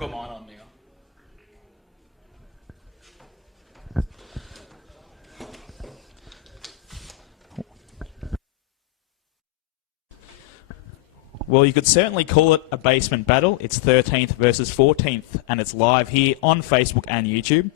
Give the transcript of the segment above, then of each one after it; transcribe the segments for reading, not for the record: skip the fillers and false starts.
got mine on now. Well, you could certainly call it a basement battle. It's 13th versus 14th, and it's live here on Facebook and YouTube.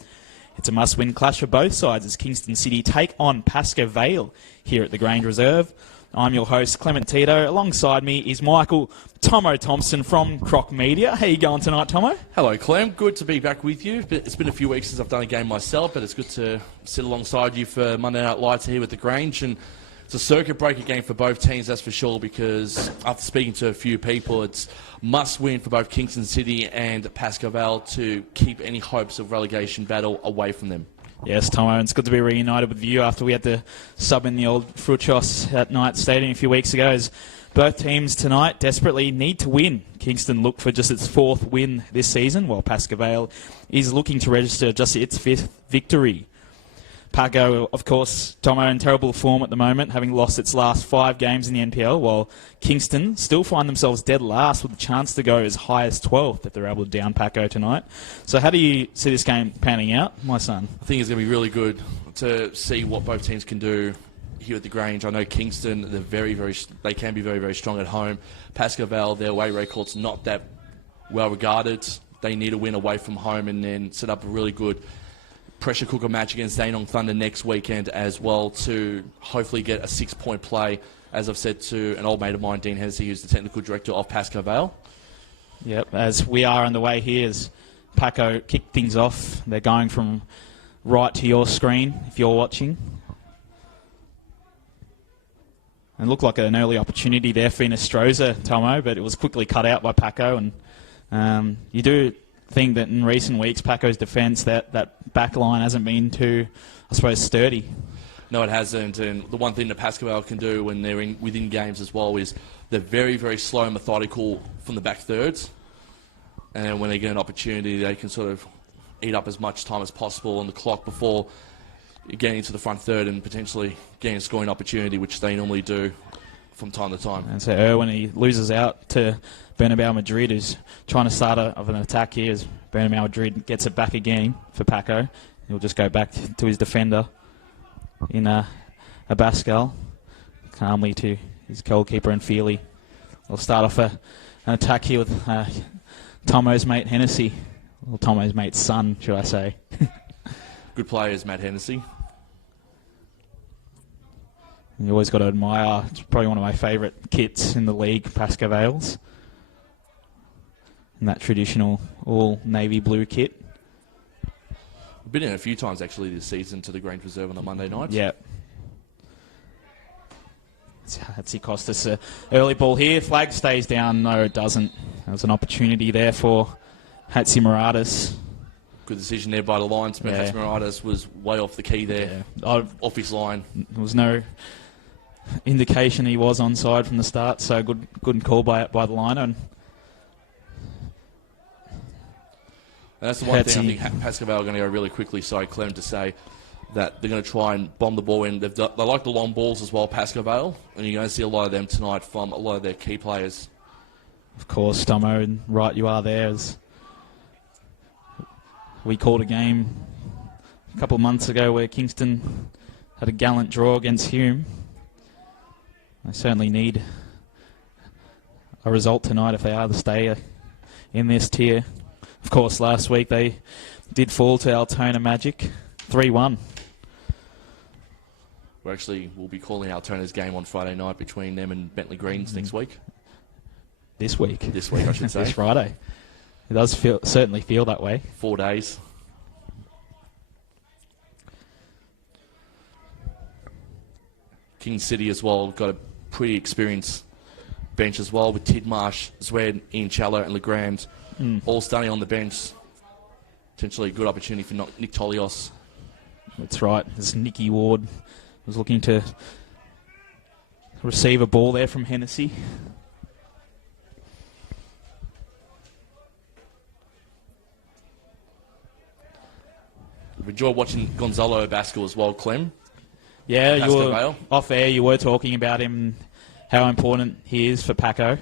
It's a must-win clash for both sides as Kingston City take on Pascoe Vale here at the Grange Reserve. I'm your host, Clement Tito. Alongside me is Michael Tomo Thompson from Croc Media. How you going tonight, Tomo? Hello, Clem. Good to be back with you. It's been a few weeks since I've done a game myself, but it's good to sit alongside you for Monday Night Lights here with the Grange. And it's a circuit breaker game for both teams, that's for sure, because after speaking to a few people, it's must-win for both Kingston City and Pascoe Vale to keep any hopes of relegation battle away from them. Yes, Tomo, it's good to be reunited with you after we had to sub in the old Fruchos at Night Stadium a few weeks ago. As both teams tonight desperately need to win. Kingston look for just its 4th win this season, while Pascoe Vale is looking to register just its 5th victory. Pascoe, of course, Tomo, in terrible form at the moment, having lost its last 5 games in the NPL, while Kingston still find themselves dead last with a chance to go as high as 12th if they're able to down Pascoe tonight. So how do you see this game panning out, my son? I think it's going to be really good to see what both teams can do here at the Grange. I know Kingston, they can be very, very strong at home. Pascoe Vale, their away record's not that well regarded. They need a win away from home and then set up a really good pressure cooker match against Dandenong Thunder next weekend as well to hopefully get a 6-point play, as I've said to an old mate of mine, Dean Hennessy, who's the technical director of Pascoe Vale. Yep, as we are on the way here, as Pascoe kick things off, they're going from right to your screen if you're watching. And looked like an early opportunity there for Nostroza, Tomo, but it was quickly cut out by Pascoe. And you do think that in recent weeks, Pascoe's defence, that back line hasn't been too, I suppose, sturdy. No, it hasn't. And the one thing that Pascoe Vale can do when they're within games as well is they're very, very slow and methodical from the back thirds. And when they get an opportunity, they can sort of eat up as much time as possible on the clock before getting into the front third and potentially getting a scoring opportunity, which they normally do from time to time. And so Irwin, he loses out to Bernabeu Madrid, who's trying to start an attack here as Bernabeu Madrid gets it back again for Pascoe. He'll just go back to his defender in Abascal, calmly to his goalkeeper and Feely. They'll start off an attack here with Tomo's mate Hennessy, or Tomo's mate's son, should I say. Good players, Matt Hennessy. You always got to admire, it's probably one of my favourite kits in the league, Pascoe Vale's. And that traditional all navy blue kit. I've been in a few times actually this season to the Grange Reserve on the Monday nights. Yeah. Hatsi Costas, early ball here. Flag stays down. No, it doesn't. There was an opportunity there for Hatsi Maradas. Good decision there by the linesman. Yeah. Hatsi Maradas was way off the key there, off his line. There was no indication he was onside from the start, so good call by the liner. And that's the one thing I think Pascoe Vale are going to go really quickly. Sorry, Clem, to say that they're going to try and bomb the ball in. They like the long balls as well, Pascoe Vale, and you're going to see a lot of them tonight from a lot of their key players. Of course, Tomo, and right you are there. As we called a game a couple of months ago where Kingston had a gallant draw against Hume. They certainly need a result tonight if they are to stay in this tier. Of course, last week they did fall to Altona Magic, 3-1. We'll be calling Altona's game on Friday night between them and Bentley Greens next week. This week, I should say. This Friday. It does certainly feel that way. 4 days. King City as well got a pretty experienced bench as well with Tidmarsh, Zwed, Ian Challow and Legrand all starting on the bench. Potentially a good opportunity for Nick Tolios. That's right. As Nicky Ward was looking to receive a ball there from Hennessy. I've enjoyed watching Gonzalo Abascal as well, Clem. Yeah, you were Vale. off air. You were talking about him, how important he is for Pascoe.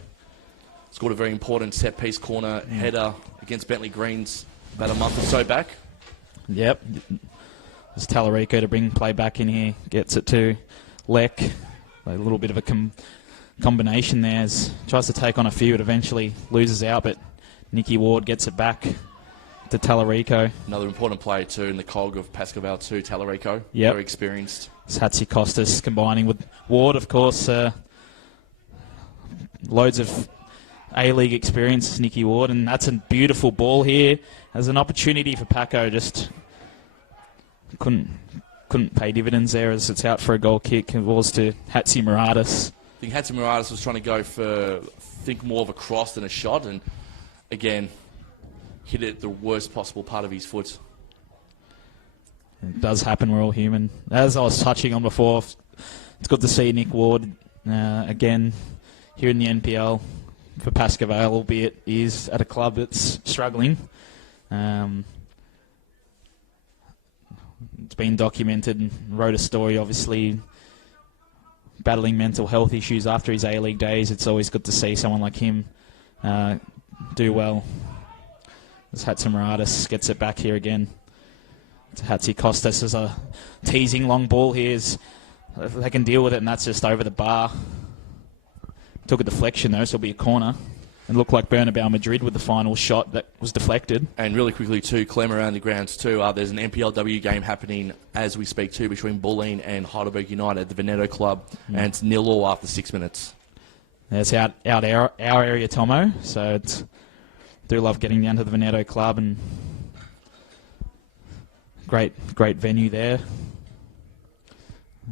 Scored a very important set-piece corner header against Bentley Greens about a month or so back. Yep. There's Tallarico to bring play back in here. Gets it to Leck. A little bit of a combination there. Tries to take on a few. It eventually loses out, but Nicky Ward gets it back to Tallarico. Another important player too in the cog of Pascoe Vale too, Tallarico. Yep. Very experienced. It's Hatsi Costas combining with Ward, of course. Loads of A-League experience, Nicky Ward, and that's a beautiful ball here. As an opportunity for Paco, just couldn't pay dividends there as it's out for a goal kick. It was to Hatsi Muratis. I think Hatsi Muratis was trying to go for, more of a cross than a shot, and again, hit it the worst possible part of his foot. It does happen, we're all human. As I was touching on before, it's good to see Nick Ward again here in the NPL for Pascoe Vale, albeit he is at a club that's struggling. It's been documented and wrote a story, obviously, battling mental health issues after his A-League days. It's always good to see someone like him do well. As Hatsimaratis gets it back here again. To Hatsi Costas as a teasing long ball here. They can deal with it, and that's just over the bar. Took a deflection, though, so it'll be a corner. It looked like Bernabeu Madrid with the final shot that was deflected. And really quickly, too, Clem around the grounds, too. There's an NPLW game happening as we speak, too, between Bulleen and Heidelberg United at the Veneto Club, and it's 0-0 after 6 minutes. That's out our area, Tomo, so do love getting down to the Veneto Club, and great venue there.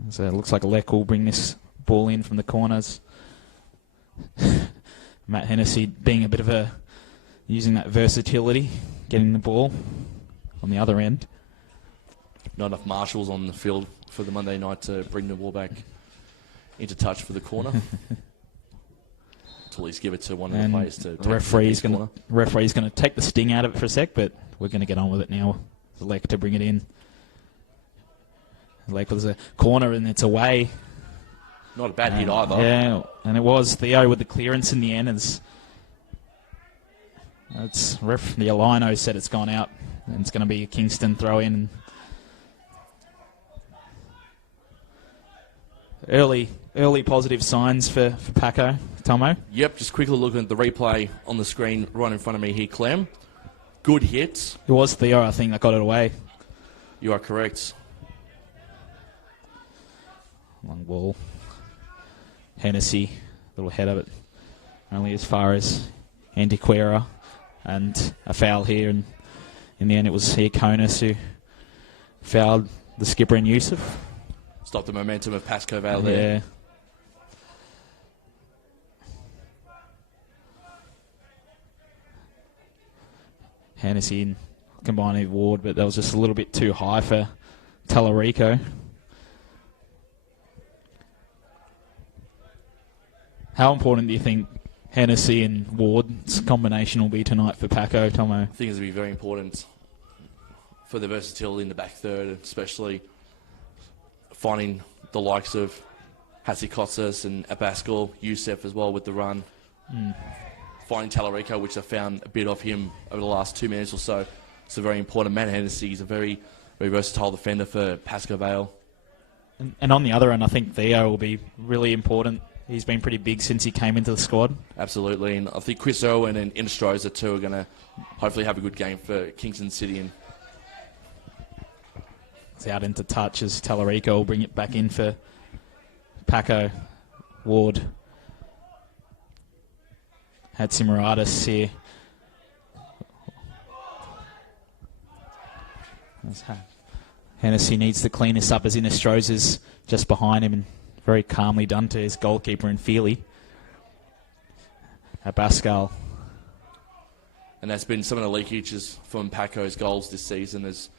So it looks like Alec will bring this ball in from the corners. Matt Hennessy being a bit of using that versatility, getting the ball on the other end. Not enough marshals on the field for the Monday night to bring the ball back into touch for the corner. To at least give it to one of the players to take the referee's going to take the sting out of it for a sec, but we're going to get on with it now. Lek to bring it in. Lek was a corner and it's away. Not a bad hit either. Yeah, and it was Theo with the clearance in the end. The Alino said it's gone out, and it's going to be a Kingston throw in. Early positive signs for Paco, Tomo. Yep, just quickly looking at the replay on the screen right in front of me here, Clem. Good hits. It was Theo, I think, that got it away. You are correct. Long ball. Hennessy, little head of it, only as far as Antiquera, and a foul here. And in the end, it was here Conus who fouled the skipper and Yusuf. Stopped the momentum of Pascoe Vale there. Yeah. Hennessy and combining with Ward, but that was just a little bit too high for Tallarico. How important do you think Hennessy and Ward's combination will be tonight for Paco, Tomo? I think it's going to be very important for the versatility in the back third, especially finding the likes of Hatsikostas and Pascoe, Youssef as well with the run. Finding Tallarico, which I found a bit of him over the last 2 minutes or so. It's a very important man. Hennessy is a very, very versatile defender for Pascoe Vale. And on the other end, I think Theo will be really important. He's been pretty big since he came into the squad. Absolutely, and I think Chris Owen and Innistroza too are going to hopefully have a good game for Kingston City. And it's out into touch as Tallarico will bring it back in for Paco. Ward. Had Simaratis here. Hennessy needs to clean this up as Innistroza's just behind him, and very calmly done to his goalkeeper in Feely. At Pascal. And that's been some of the leakages from Paco's goals this season, is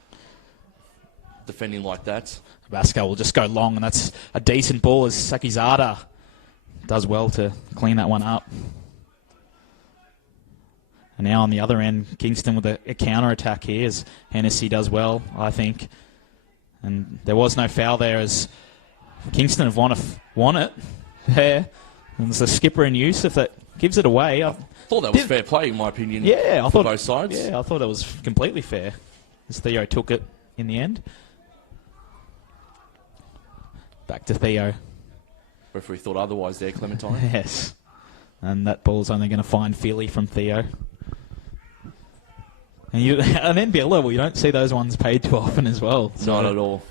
defending like that. Pascal will just go long, and that's a decent ball as Sakizada does well to clean that one up. And now on the other end, Kingston with a counter-attack here as Hennessy does well, I think. And there was no foul there as Kingston have won it there. And it's the skipper in use if that gives it away. I thought that was fair play, in my opinion. Yeah, I for thought both sides. Yeah, I thought that was completely fair. As Theo took it in the end. Back to Theo. Referee thought otherwise there, Clementine. Yes. And that ball's only going to find Feely from Theo. And at an NPL level, you don't see those ones paid too often as well. So. Not at all.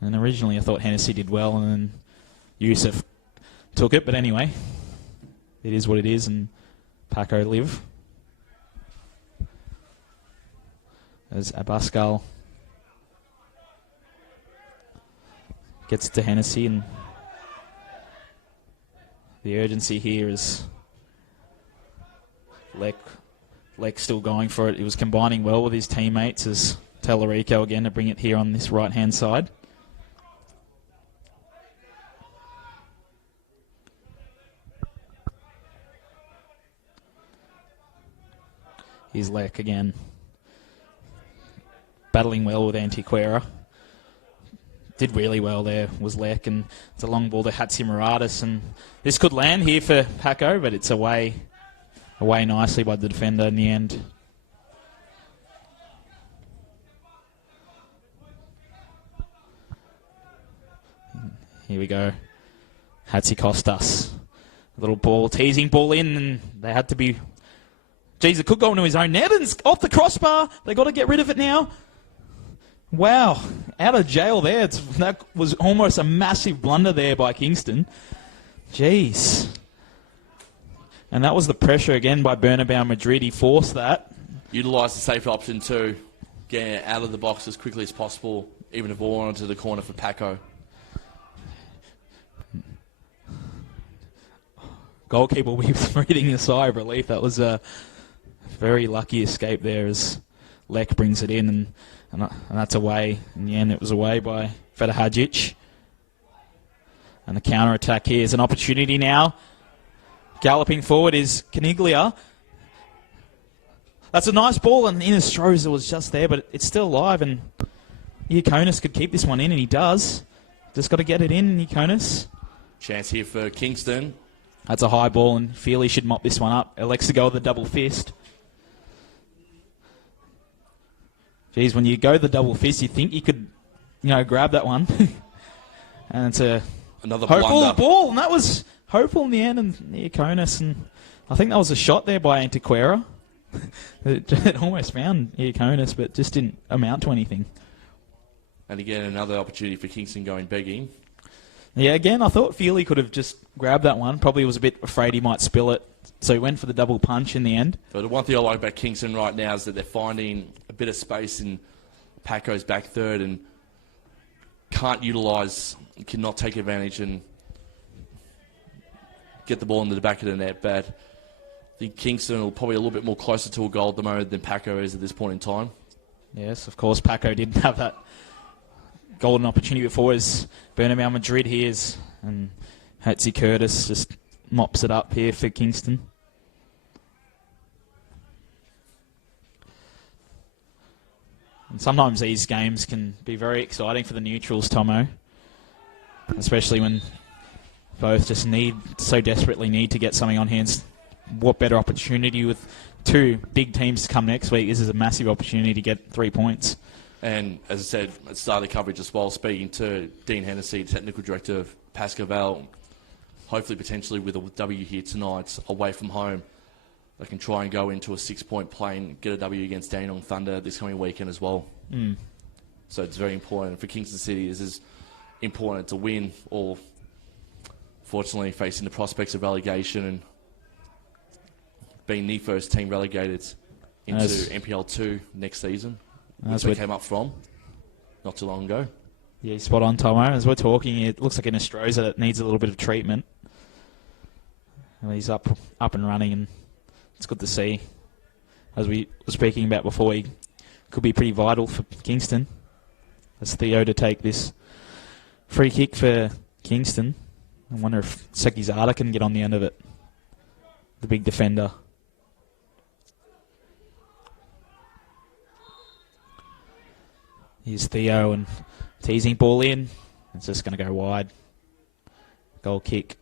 And originally I thought Hennessy did well, and then Yusuf took it. But anyway, it is what it is, and Paco live. As Abascal gets to Hennessy, and the urgency here is Lek still going for it. He was combining well with his teammates as Tellerico again to bring it here on this right-hand side. Here's Lek again. Battling well with Antiquera. Did really well there, was Lek, and it's a long ball to Hatzimaradis, and this could land here for Paco, but it's away nicely by the defender in the end. Here we go. Hatzikostas. A little ball, teasing ball in, and they had to be... Geez, it could go into his own net, and it's off the crossbar. They got to get rid of it now. Wow, out of jail there. That was almost a massive blunder there by Kingston. Jeez. And that was the pressure again by Bernabeu Madrid. He forced that. Utilised the safe option too. Getting it out of the box as quickly as possible. Even a ball onto the corner for Paco. Goalkeeper will be breathing a sigh of relief. That was a very lucky escape there as Lek brings it in, and that's away. In the end, it was away by Feda Hadjic. And the counter-attack here is an opportunity now. Galloping forward is Caniglia. That's a nice ball, and Innes throws it was just there, but it's still alive, and Iaconis could keep this one in, and he does. Just got to get it in, Iaconis. Chance here for Kingston. That's a high ball, and Feely should mop this one up. Alexa go with the double fist. Geez, when you go the double fist, you think you could, grab that one. And it's another hopeful blunder. Ball, and that was hopeful in the end, and Iaconis, and I think that was a shot there by Antiquera. It almost found Iaconis, but just didn't amount to anything. And again, another opportunity for Kingston going begging. Yeah, again, I thought Feely could have just grabbed that one. Probably was a bit afraid he might spill it, so he went for the double punch in the end. But the one thing I like about Kingston right now is that they're finding a bit of space in Paco's back third and cannot take advantage and get the ball into the back of the net. But I think Kingston are probably a little bit more closer to a goal at the moment than Paco is at this point in time. Yes, of course, Paco didn't have that golden opportunity before as Bernabeu Madrid hears, and Hatzi Curtis just mops it up here for Kingston. And sometimes these games can be very exciting for the neutrals, Tomo, especially when both just so desperately need to get something on hands. What better opportunity with two big teams to come next week? This is a massive opportunity to get 3 points. And as I said at the start of the coverage as well, speaking to Dean Hennessy, Technical Director of Pascoe Vale, hopefully potentially with a W here tonight, away from home, they can try and go into a 6-point play and get a W against Dandenong Thunder this coming weekend as well. So it's very important. For Kingston City, this is important to win, or fortunately facing the prospects of relegation and being the first team relegated into NPL 2 next season. Which they came up from not too long ago. Yeah, spot on, Tomo. As we're talking, it looks like an Estrosa that needs a little bit of treatment. And he's up and running, and it's good to see. As we were speaking about before, he could be pretty vital for Kingston. As Theo to take this free kick for Kingston. I wonder if Sekizada can get on the end of it. The big defender. Here's Theo and teasing ball in. It's just going to go wide. Goal kick.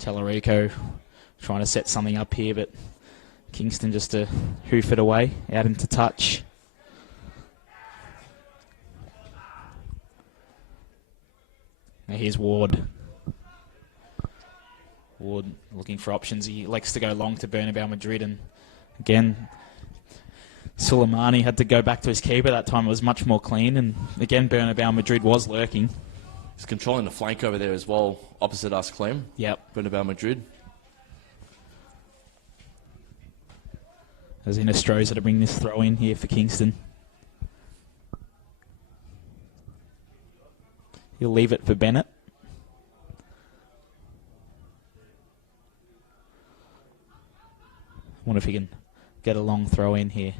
Tellerico trying to set something up here, but Kingston just to hoof it away, out into touch. Now here's Ward. Ward looking for options. He likes to go long to Bernabeu Madrid, and again, Soleimani had to go back to his keeper. That time it was much more clean, and again, Bernabeu Madrid was lurking. He's controlling the flank over there as well, opposite us, Clem. Yep. Bernabeu Madrid. There's Inestrosa to bring this throw in here for Kingston. He'll leave it for Bennett. Wonder if he can get a long throw in here.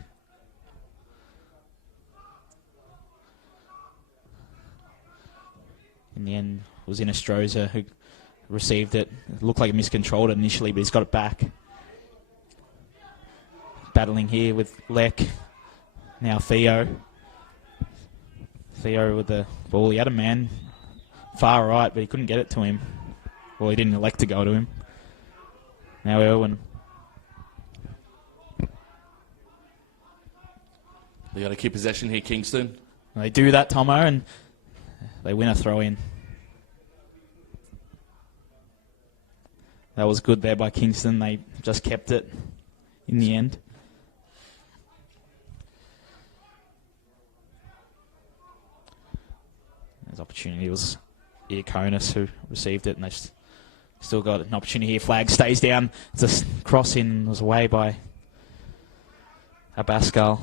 In the end, it was Inestrosa who received it. It looked like he miscontrolled it initially, but he's got it back. Battling here with Leck. Now Theo. Theo with the ball. He had a man far right, but he couldn't get it to him. Well, he didn't elect to go to him. Now Irwin. They got to keep possession here, Kingston. They do that, Tomo, and they win a throw-in. That was good there by Kingston. They just kept it in the end. There's opportunity. It was Iaconis who received it, and they still got an opportunity here. Flag stays down. It's a cross in, was away by Pascoe.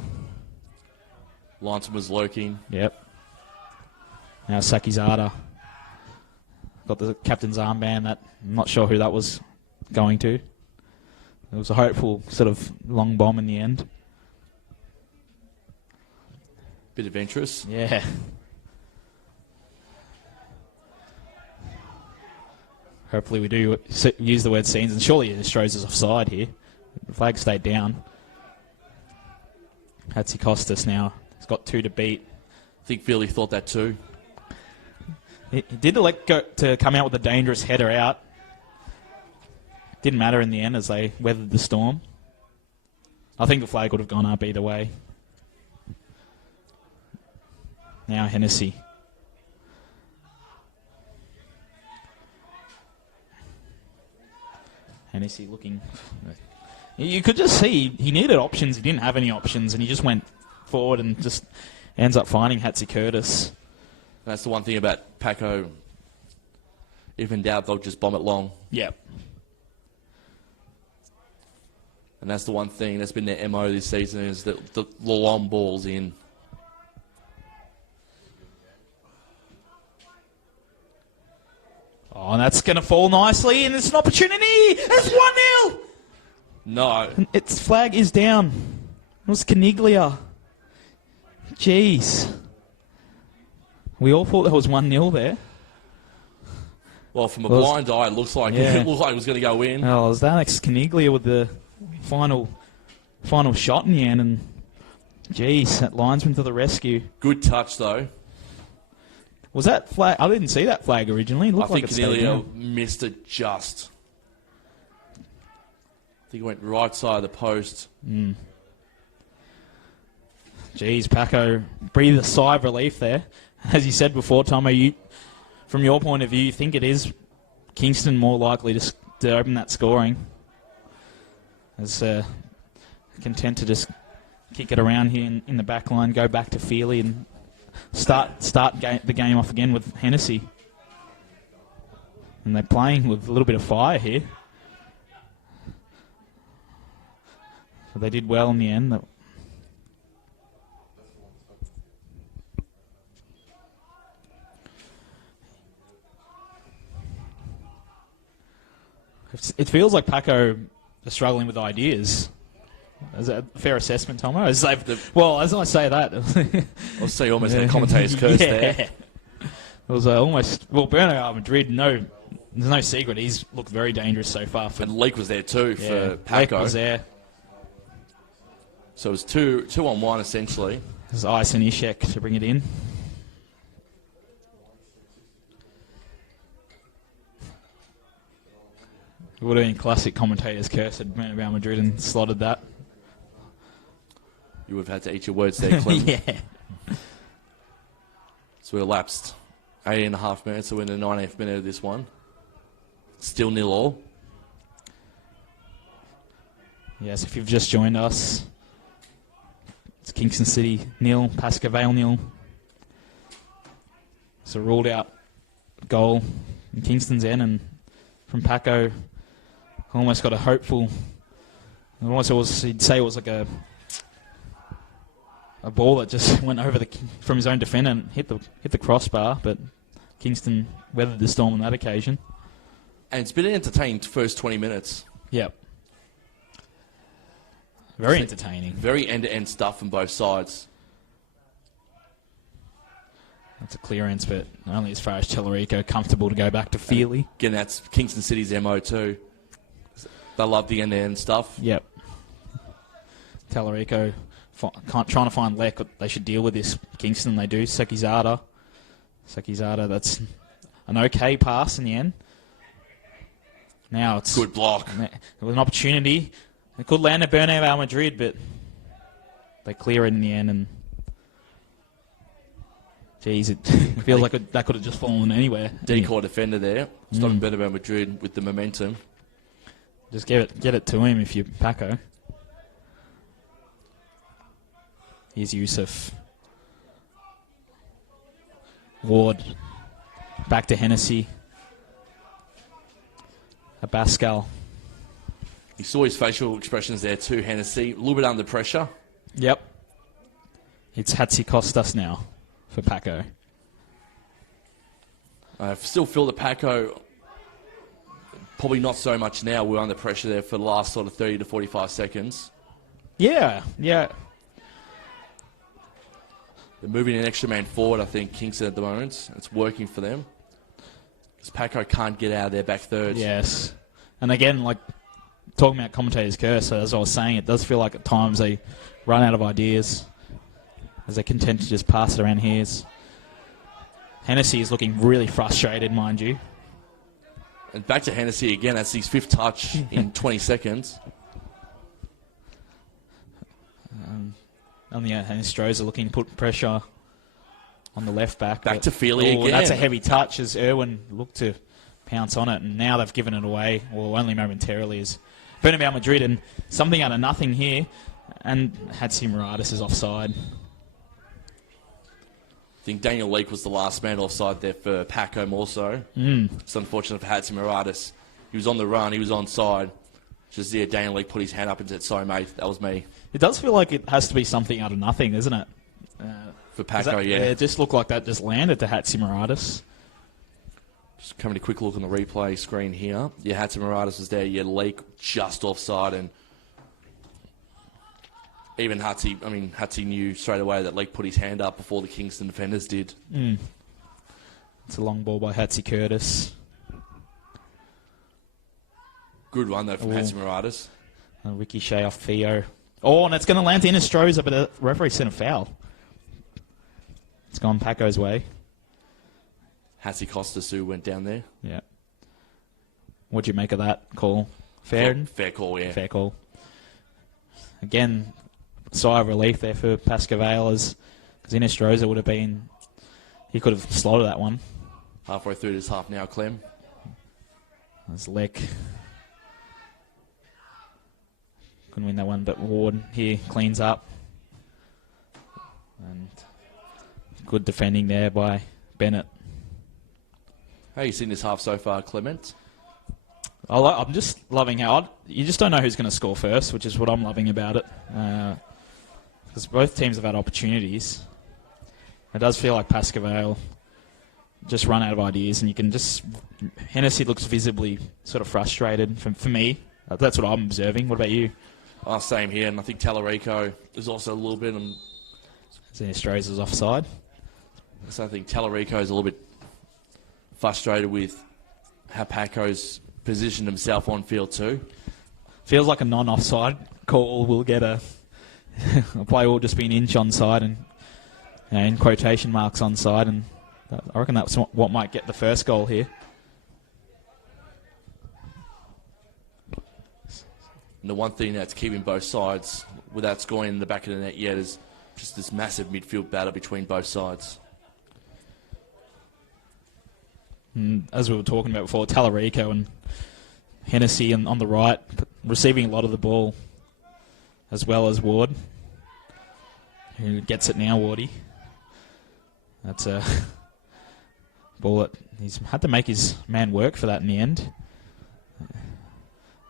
Linesman was lurking. Yep. Now Sakizada. Got the captain's armband. That I'm not sure who that was going to. It was a hopeful sort of long bomb in the end. Bit adventurous. Yeah. Hopefully we do use the word scenes, and surely Stroh's is offside here. The flag stayed down. Hatzikostas now. He's got 2 to beat. I think Vale thought that too. He did elect to come out with a dangerous header out. Didn't matter in the end as they weathered the storm. I think the flag would have gone up either way. Now Hennessy. Hennessy looking... You could just see he needed options. He didn't have any options, and he just went forward and just ends up finding Hatzikostas. That's the one thing about Paco. If in doubt, they'll just bomb it long. Yep. And that's the one thing that's been their MO this season, is that the long balls in. Oh, and that's going to fall nicely, and it's an opportunity. It's 1-0. No. Its flag is down. It was Caniglia. Jeez. We all thought there was 1-0 there. Well, from a blind eye, it looks like it looked like it was going to go in. Oh, it was Alex Caniglia with the final shot in the end, and jeez, that linesman to the rescue. Good touch, though. Was that flag? I didn't see that flag originally. It looked like it stayed down. Caniglia missed it just. I think it went right side of the post. Jeez, Paco breathed a sigh of relief there. As you said before, Tomo, from your point of view, you think it is Kingston more likely to open that scoring. As content to just kick it around here in the back line, go back to Feely and start the game off again with Hennessy. And they're playing with a little bit of fire here. So they did well in the end. It feels like Paco are struggling with ideas. Is that a fair assessment, Tomo? As I say that... I'll say almost had a commentator's curse there. It was almost... Well, Bernal Madrid, there's no secret. He's looked very dangerous so far. And Leek was there too for Pascoe. Leek was there. So it was 2-on-1 essentially. There's Ice and Ishek to bring it in. It would have been classic commentators curse had Real Madrid and slotted that. You would have had to eat your words there, Clem. Yeah. So we elapsed 8.5 minutes, so we're in the 19th minute of this one. Still 0-0. Yes, if you've just joined us, it's Kingston City 0, Pascoe Vale 0. It's a ruled out goal in Kingston's end, and from Paco, almost got a hopeful. He'd say it was like a ball that just went over from his own defender and hit the crossbar, but Kingston weathered the storm on that occasion. And it's been an entertaining first 20 minutes. Yep. Very entertaining. Very end-to-end stuff from both sides. That's a clearance, but only as far as Tellerico comfortable to go back to Feely. Again, that's Kingston City's MO too. They love the end-to-end stuff. Yep. Tellerico trying to find Lek, but they should deal with this. Kingston, they do. Sekizada, that's an okay pass in the end. Now it's... Good block. With an opportunity. They could land a Bernal Madrid, but they clear it in the end. And geez, it feels like that could have just fallen anywhere. Decoy defender there. Stopping Bernal Madrid with the momentum. Just get it to him if you're Paco. Here's Yusuf. Ward. Back to Hennessy. A Pascal. You saw his facial expressions there too, Hennessy. A little bit under pressure. Yep. It's Hatzikostas now for Paco. I still feel that Paco, probably not so much now. We're under pressure there for the last sort of 30 to 45 seconds. Yeah. They're moving an extra man forward, I think, Kingston at the moment. It's working for them. Because Paco can't get out of their back thirds. Yes. And again, like, talking about commentators' curse, as I was saying, it does feel like at times they run out of ideas as they content to just pass it around here. Hennessy is looking really frustrated, mind you. And back to Hennessy again. That's his fifth touch in 20 seconds. And Stroza looking to put pressure on the left back. Back to Feely again. That's a heavy touch as Irwin looked to pounce on it, and now they've given it away, or only momentarily, as Bernal Madrid, and something out of nothing here, and Hatsi Muratis is offside. I think Daniel Leek was the last man offside there for Paco more so. It's unfortunate for Hatsi Muratis. He was on the run, he was onside. Just there, Daniel Leek put his hand up and said, "Sorry, mate, that was me." It does feel like it has to be something out of nothing, doesn't it? For Paco, yeah. It just looked like that just landed to Hatsi Muratis. Just coming a quick look on the replay screen here. Yeah, Hatsi Muratis was there. Yeah, Leek just offside, and even Hatsi knew straight away that Leek put his hand up before the Kingston defenders did. It's a long ball by Hatsi Curtis. Good run, though, from Hatsi Muratis. Ricky Shea off Theo. Oh, and it's going to land to Inestroza, but the referee sent a foul. It's gone Paco's way. Hatsi Costas, who went down there. Yeah. What'd you make of that call? Fair? Fair call, yeah. Fair call. Again, sigh of relief there for Pascoe Vale, as Inestroza would have been... He could have slotted that one. Halfway through this half now, Clem. There's Leck. Couldn't win that one, but Ward here cleans up. And good defending there by Bennett. How you seen this half so far, Clement? I'm just loving how... You just don't know who's going to score first, which is what I'm loving about it. Because both teams have had opportunities. It does feel like Pascoe Vale just run out of ideas, and you can just... Hennessy looks visibly sort of frustrated for me. That's what I'm observing. What about you? Oh, same here, and I think Tellerico is also a little bit... Inestroza's offside. So I think Tellerico is a little bit frustrated with how Pascoe's positioned himself on field too. Feels like a non-offside call will get a play will just be an inch onside and in quotation marks onside, and I reckon that's what might get the first goal here. And the one thing that's keeping both sides without scoring in the back of the net yet is just this massive midfield battle between both sides. And as we were talking about before, Tallarico and Hennessy on the right, receiving a lot of the ball, as well as Ward, who gets it now, Wardy. That's a ball that he's had to make his man work for that in the end.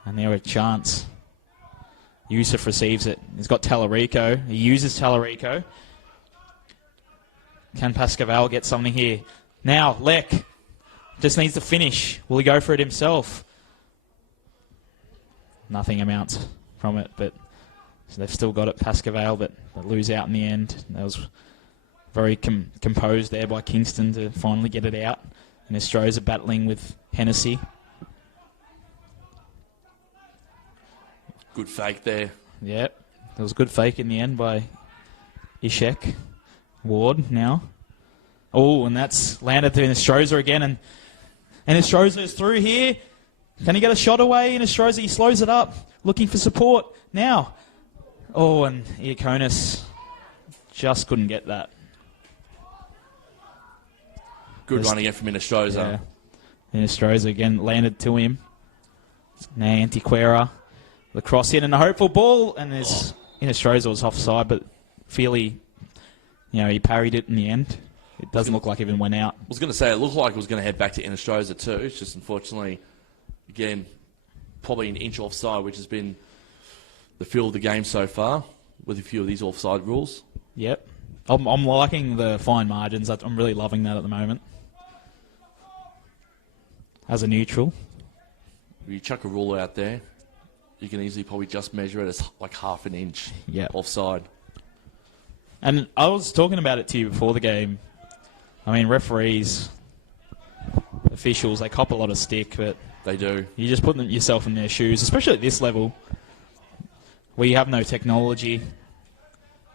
And now a chance. Yusuf receives it. He's got Tallarico. He uses Tallarico. Can Pascoe get something here? Now, Leck just needs to finish. Will he go for it himself? Nothing amounts from it, but so they've still got it, Pascoe, but they lose out in the end. That was very composed there by Kingston to finally get it out. And Estroza battling with Hennessy. Good fake there. Yep, there was a good fake in the end by Ishek. Ward now. Oh, and that's landed to Estroza again, and Estroza is through here. Can he get a shot away? And Estroza, he slows it up, looking for support now. Oh, and Iaconis just couldn't get that. Good run again from Inestroza. Yeah. Inestroza again landed to him. Now Antiquera. The cross in and a hopeful ball. And there's Inestroza was offside, but Feely, he parried it in the end. It doesn't look like it even went out. I was going to say, it looked like it was going to head back to Inestroza too. It's just unfortunately, again, probably an inch offside, which has been the feel of the game so far with a few of these offside rules. Yep. I'm liking the fine margins. I'm really loving that at the moment. As a neutral. If you chuck a rule out there, you can easily probably just measure it as like half an inch offside. And I was talking about it to you before the game. I mean, referees, officials, they cop a lot of stick, but they do. You just put yourself in their shoes, especially at this level, where you have no technology.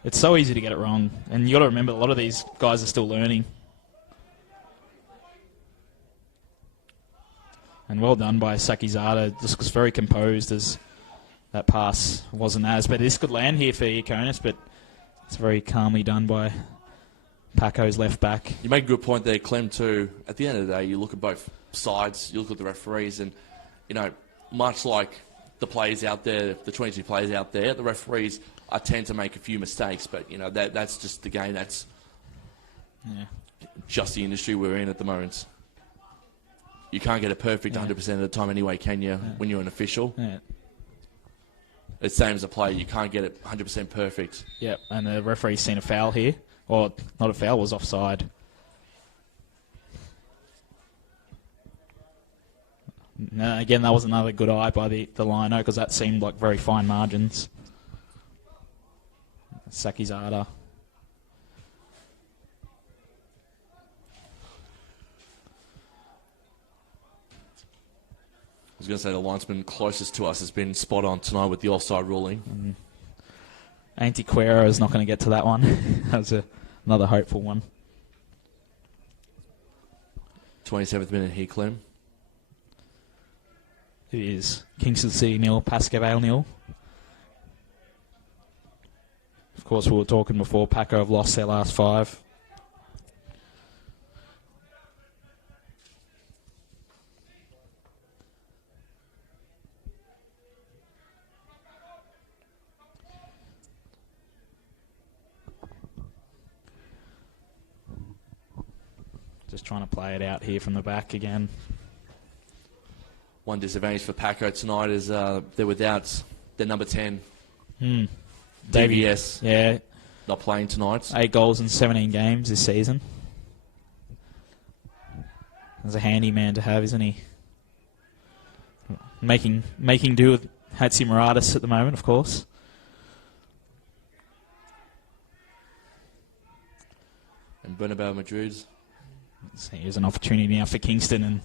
It's so easy to get it wrong, and you got to remember a lot of these guys are still learning. And well done by Sakizada. Just was very composed as that pass wasn't as, but this could land here for Iaconis, but it's very calmly done by Pascoe's left back. You make a good point there, Clem, too. At the end of the day, you look at both sides, you look at the referees, and, much like the players out there, the 22 players out there, the referees tend to make a few mistakes, but, that's just the game. That's just the industry we're in at the moment. You can't get it perfect 100% of the time anyway, can you, when you're an official? Yeah. It's the same as a player. You can't get it 100% perfect. Yep, and the referee's seen a foul here. Or, not a foul, was offside. No, again, that was another good eye by the lino, because that seemed like very fine margins. Sakizada. I was going to say the linesman closest to us has been spot on tonight with the offside ruling. Antiquera is not going to get to that one. That was another hopeful one. 27th minute here, Clem. It is Kingston City 0, Pascoe 0. Of course, we were talking before, Pascoe have lost their last 5. Just trying to play it out here from the back again. One disadvantage for Pascoe tonight is they're without their number 10. DVS. Yeah. Not playing tonight. 8 goals in 17 games this season. He's a handy man to have, isn't he? Making do with Hatzimaradis at the moment, of course. And Bernabeu Madrid So here's an opportunity now for Kingston, and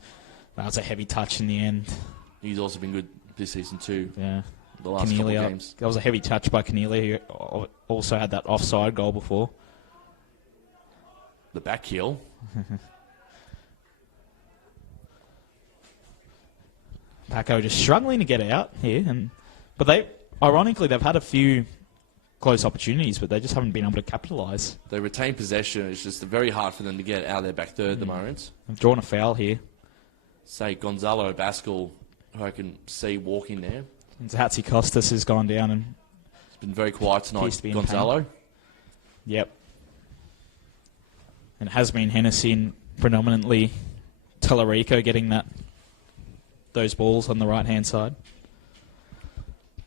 that was a heavy touch in the end. He's also been good this season too. Yeah. The last couple of games. That was a heavy touch by Cornelia, who also had that offside goal before. The back heel. Pascoe just struggling to get out here, but ironically they've had a few close opportunities, but they just haven't been able to capitalise. They retain possession. It's just very hard for them to get out of their back third at the moment. They've drawn a foul here. Say Gonzalo Bascal, who I can see walking there. And Hatzi Costas has gone down and it's been very quiet tonight. to be in Gonzalo. pain. Yep. And it has been Hennessy and predominantly Tellerico getting those balls on the right hand side.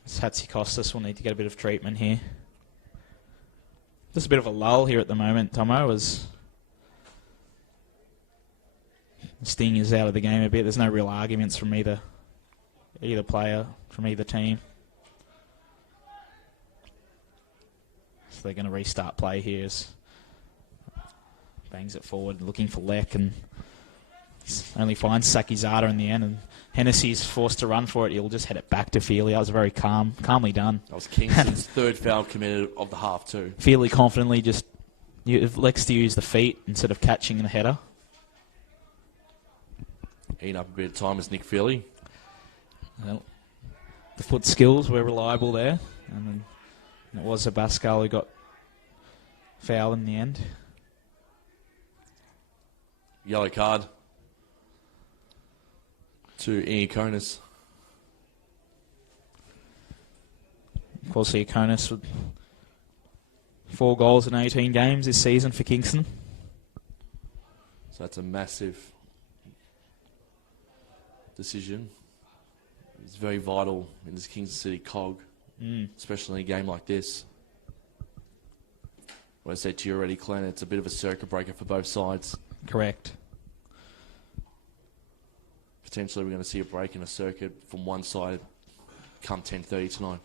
Hatzi Costas will need to get a bit of treatment here. Just a bit of a lull here at the moment, Tomo, as Sting is out of the game a bit. There's no real arguments from either player, from either team. So they're going to restart play here as bangs it forward, looking for Leck, and only finds Sakizada in the end, and Hennessy's forced to run for it. He'll just head it back to Feely. That was very calmly done. That was Kingston's third foul committed of the half too. Feely confidently just elects to use the feet instead of catching the header. Eating up a bit of time is Nick Feely. Well, the foot skills were reliable there, and it was a Pascal who got foul in the end. Yellow card to Iaconis. Of course, Iaconis with 4 goals in 18 games this season for Kingston. So that's a massive decision. It's very vital in this Kingston City cog, especially in a game like this. What I said to you already, Glenn, it's a bit of a circuit breaker for both sides. Correct. Potentially we're going to see a break in a circuit from one side come 10:30 tonight.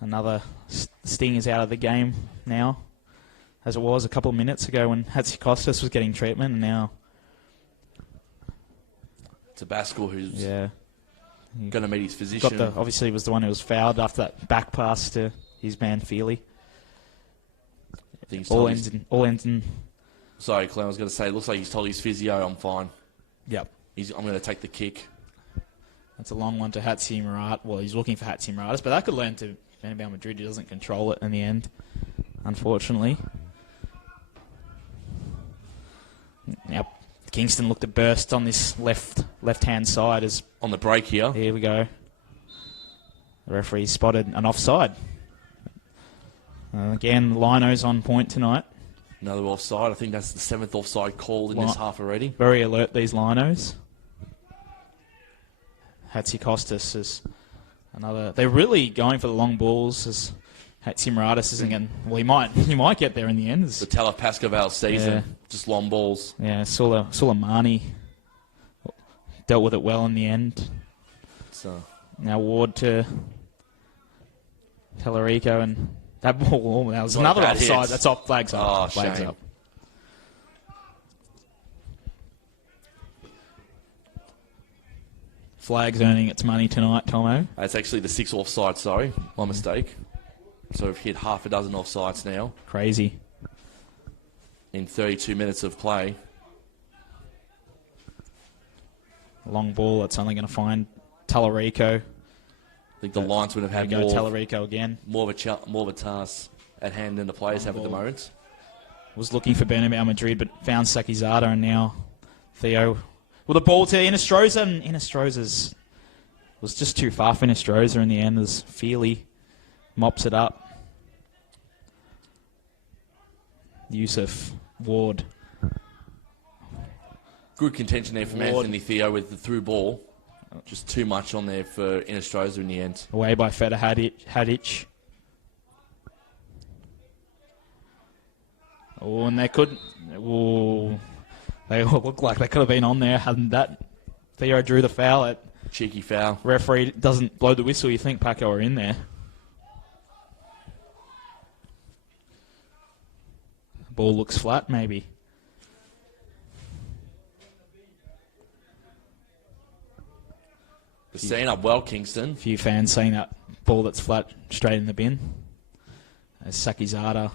Another Sting is out of the game now, as it was a couple of minutes ago when Hatzikostas was getting treatment, and now Pascoe, who's going to meet his physician. Obviously was the one who was fouled after that back pass to his man Feely. All ends in. Sorry, Clem, I was going to say, it looks like he's told his physio, I'm fine. Yep. I'm going to take the kick. That's a long one to Hatzi Murat. Well, he's looking for Hatzi Muratis, but that could learn to Vale Madrid. He doesn't control it in the end, unfortunately. Now, Kingston looked to burst on this left-hand side as on the break here. Here we go. The referee spotted an offside. Again, Lino's on point tonight. Another offside. I think that's the 7th offside called in this half already. Very alert, these Linos. Hatzikostas is another. They're really going for the long balls as Hatzimuratis isn't getting. Well, he might get there in the end. The tell of Pascoe Vale season, just long balls. Yeah, Suleimani dealt with it well in the end. So now Ward to Tellerico, and that ball. That was another offside. Hits. That's off. Flags up. Oh, Flags shame. up. Flag's earning its money tonight, Tomo. It's actually the 6th offside, sorry. My mistake. So we've hit half a dozen offsides now. Crazy. In 32 minutes of play. Long ball that's only going to find Tellerico. I think the Lions would have had more Tellerico again. More of a task at hand than the players have at the moment. Was looking for Vale Madrid, but found Sakizada, and now Theo with a ball to Inestrosa, and Inestrosa's was just too far for Inestrosa in the end as Feely mops it up. Yusuf, Ward. Good contention there from Anthony Theo with the through ball. Just too much on there for Inestrosa in the end. Away by Feta Hadic. Oh, and they could. Oh, they all look like they could have been on there. Hadn't that Theo drew the foul. Cheeky foul. Referee doesn't blow the whistle. You think Pascoe are in there. Ball looks flat, maybe. They're setting up well, Kingston. A few fans saying that ball that's flat straight in the bin. As Sakizada.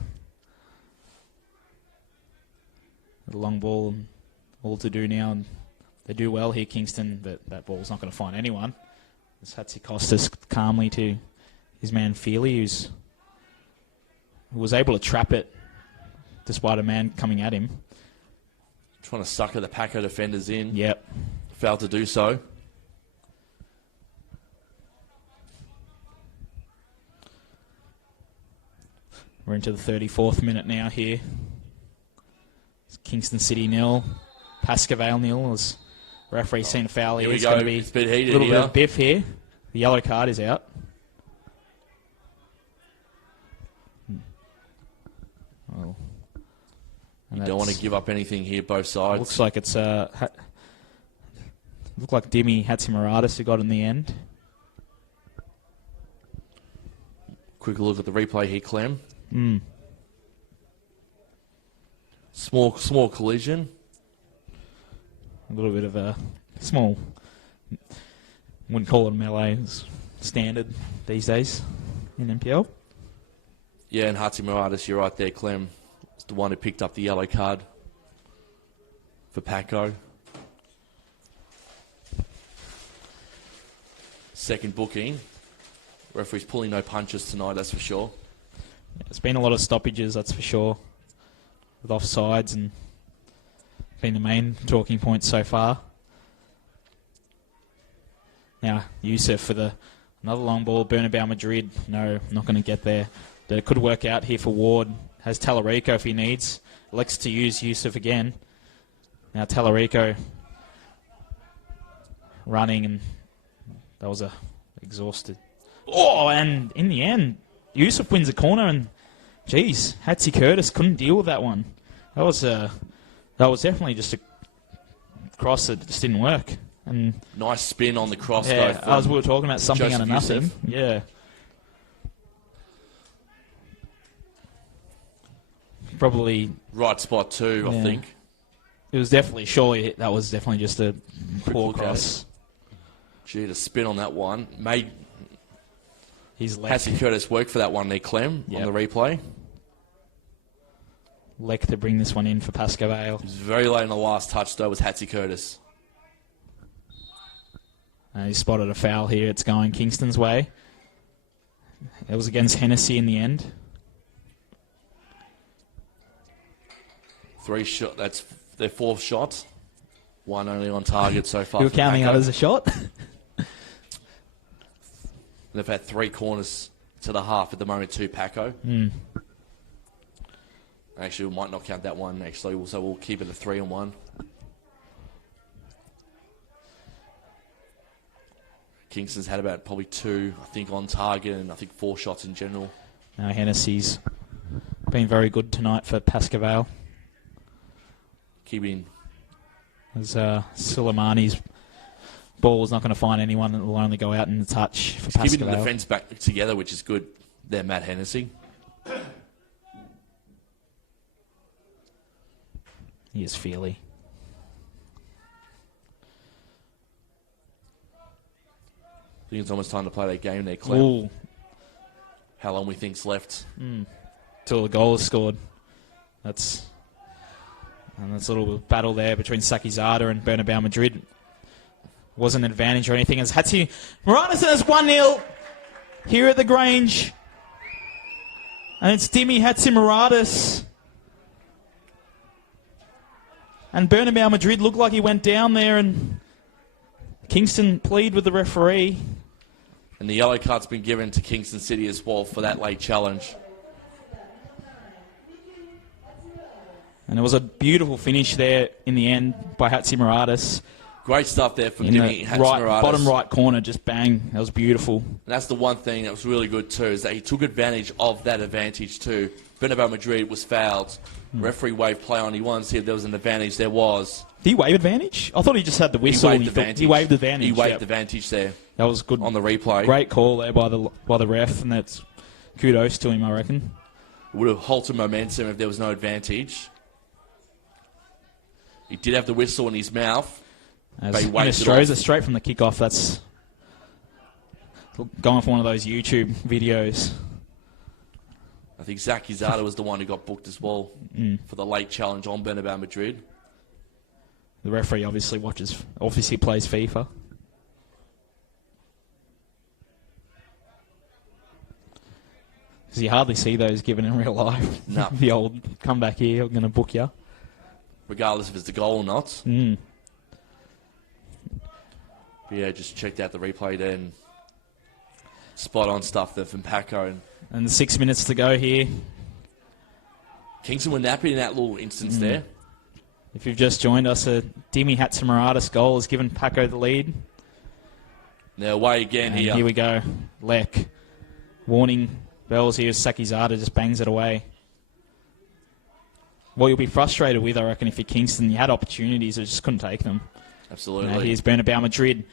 The long ball, all to do now. And they do well here, Kingston, but that ball's not going to find anyone. As Hatzikostas calmly to his man Feely, who was able to trap it despite a man coming at him. Trying to sucker the Pascoe defenders in. Yep. Failed to do so. We're into the 34th minute now here. It's Kingston City 0, Pascoe Vale 0. As referee seen a foul here. Here we It's go. going to be It's a bit heated a little here. bit of biff here. The yellow card is out. Well, You don't want to give up anything here, both sides. Looks like it's looked like Dimi Hatzimaradis who got in the end. Quick look at the replay here, Clem. Mm. Small collision. A little bit of a small, wouldn't call it a melee, it's standard these days in NPL. Yeah, and Hatzimaradis, you're right there, Clem. It's the one who picked up the yellow card for Pascoe. Second booking. Referee's pulling no punches tonight, that's for sure. Yeah, there's been a lot of stoppages, that's for sure, with offsides and been the main talking point so far. Now, Youssef for another long ball, Bernabeu Madrid. No, not going to get there. But it could work out here for Ward. Has Tallarico if he needs. Elects to use Youssef again. Now Tallarico running, and that was exhausted. Oh, and in the end, Youssef wins a corner, and geez, Hatzi Curtis couldn't deal with that one. That was definitely just a cross that just didn't work. And nice spin on the cross, yeah, though. as we were talking about something Joseph out of nothing. Youssef. Yeah. Probably Right spot too, Yeah. I think. it was definitely surely that was definitely just a poor look at cross. Gee, the spin on that one. Made His leg Curtis work for that one there, Clem, Yep. on the replay. to bring this one in for Pascoe Vale. It was very late in the last touch, though, was Hatzi Curtis. He spotted a foul here. It's going Kingston's way. It was against Hennessy in the end. That's their fourth shot. One only on target so far. You were for counting Pascoe. that as a shot? They've had 3 corners to the half at the moment, too, Pascoe. Mm. Actually, we might not count that one, actually, so we'll keep it a 3-on-1. Kingston's had about probably 2, I think, on target, and I think 4 shots in general. Now Hennessy's been very good tonight for Pascoe Vale. Keeping As Suleimani's ball is not going to find anyone, and it will only go out in the touch for keeping Pascoe the Vale. defence back together, which is good. There, Matt Hennessy. He is Feely. I think it's almost time to play that game there, Clem. Ooh, How long we think's left? till the goal is scored. That's a little battle there between Sakizada and Bernabeu Madrid. Wasn't an advantage or anything. As Hatzi Moranison has 1-0 here at the Grange. And it's Dimi Hatzimaradis. And Bernabeu Madrid looked like he went down there, and Kingston plead with the referee. And the yellow card's been given to Kingston City as well for that late challenge. And it was a beautiful finish there in the end by Hatzimaradis. Great stuff there from In Dimi the right, Hatzimaradis. bottom right corner, just bang. That was beautiful. And that's the one thing that was really good too, is that he took advantage of that advantage too. Bernabeu Madrid was fouled Referee waved play on. He wanted to see if there was an advantage. There was. Did he wave advantage? I thought he just had the whistle. He waved advantage. He waved advantage. He waved advantage there. That was good. On the replay. Great call there by the ref, and that's kudos to him, I reckon. Would have halted momentum if there was no advantage. He did have the whistle in his mouth. But he waved it off. Straight from the kickoff. That's going for one of those YouTube videos. I think Zach Izada was the one who got booked as well for the late challenge on Bernabeu Madrid. The referee obviously plays FIFA. Because you hardly see those given in real life. No. The old, come back here, I'm going to book you. Regardless if it's the goal or not. Mm. But yeah, just checked out the replay then. Spot on stuff there from Pascoe. And 6 minutes to go here. Kingston were nappy in that little instance there. If you've just joined us, a Dimi Hatzimarada's goal has given Pascoe the lead. Now away again and here. Here we go. Leck. Warning bells here. Sakizada just bangs it away. What you'll be frustrated with, I reckon, if you're Kingston, you had opportunities, but just couldn't take them. Absolutely. Now here's Bernabeu Madrid.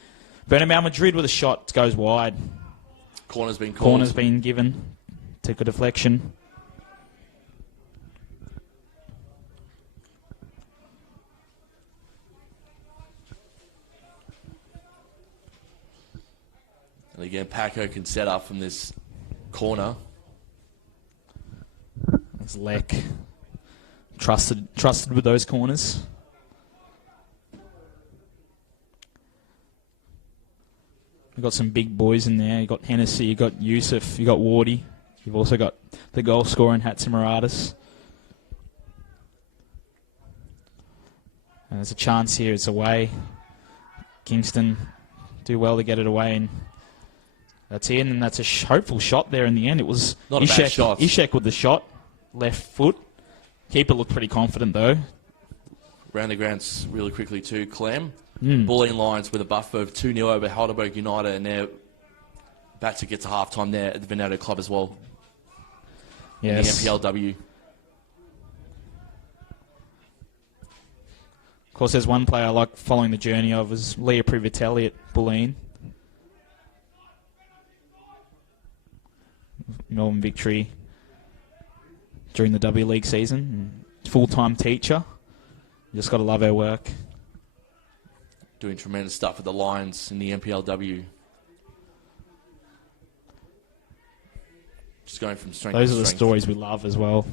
Bernabeu Madrid with a shot goes wide. Corner's been called. Corner's been given. Took a deflection. And again, Pascoe can set up from this corner. It's Leck. Trusted with those corners. You've got some big boys in there. You've got Hennessy, you've got Yusuf, you've got Wardy. You've also got the goal scorer in Hatzimaradis. And there's a chance here. It's away. Kingston do well to get it away. And that's in, and that's a hopeful shot there in the end. It was not a bad shot. Ishak with the shot. Left foot. Keeper looked pretty confident, though. Round the grounds really quickly too, Clem. Bullying Lions with a buffer of 2-0 over Heidelberg United, and they're about to get to half-time there at the Veneto Club as well. Yes. In the NPLW. Of course, there's one player I like following the journey of is Leah Privatelli at Bulleen. Melbourne victory during the W League season. Full-time teacher. Just got to love her work. Doing tremendous stuff with the Lions in the NPLW. Just going from strength to strength. Those are the stories we love as well.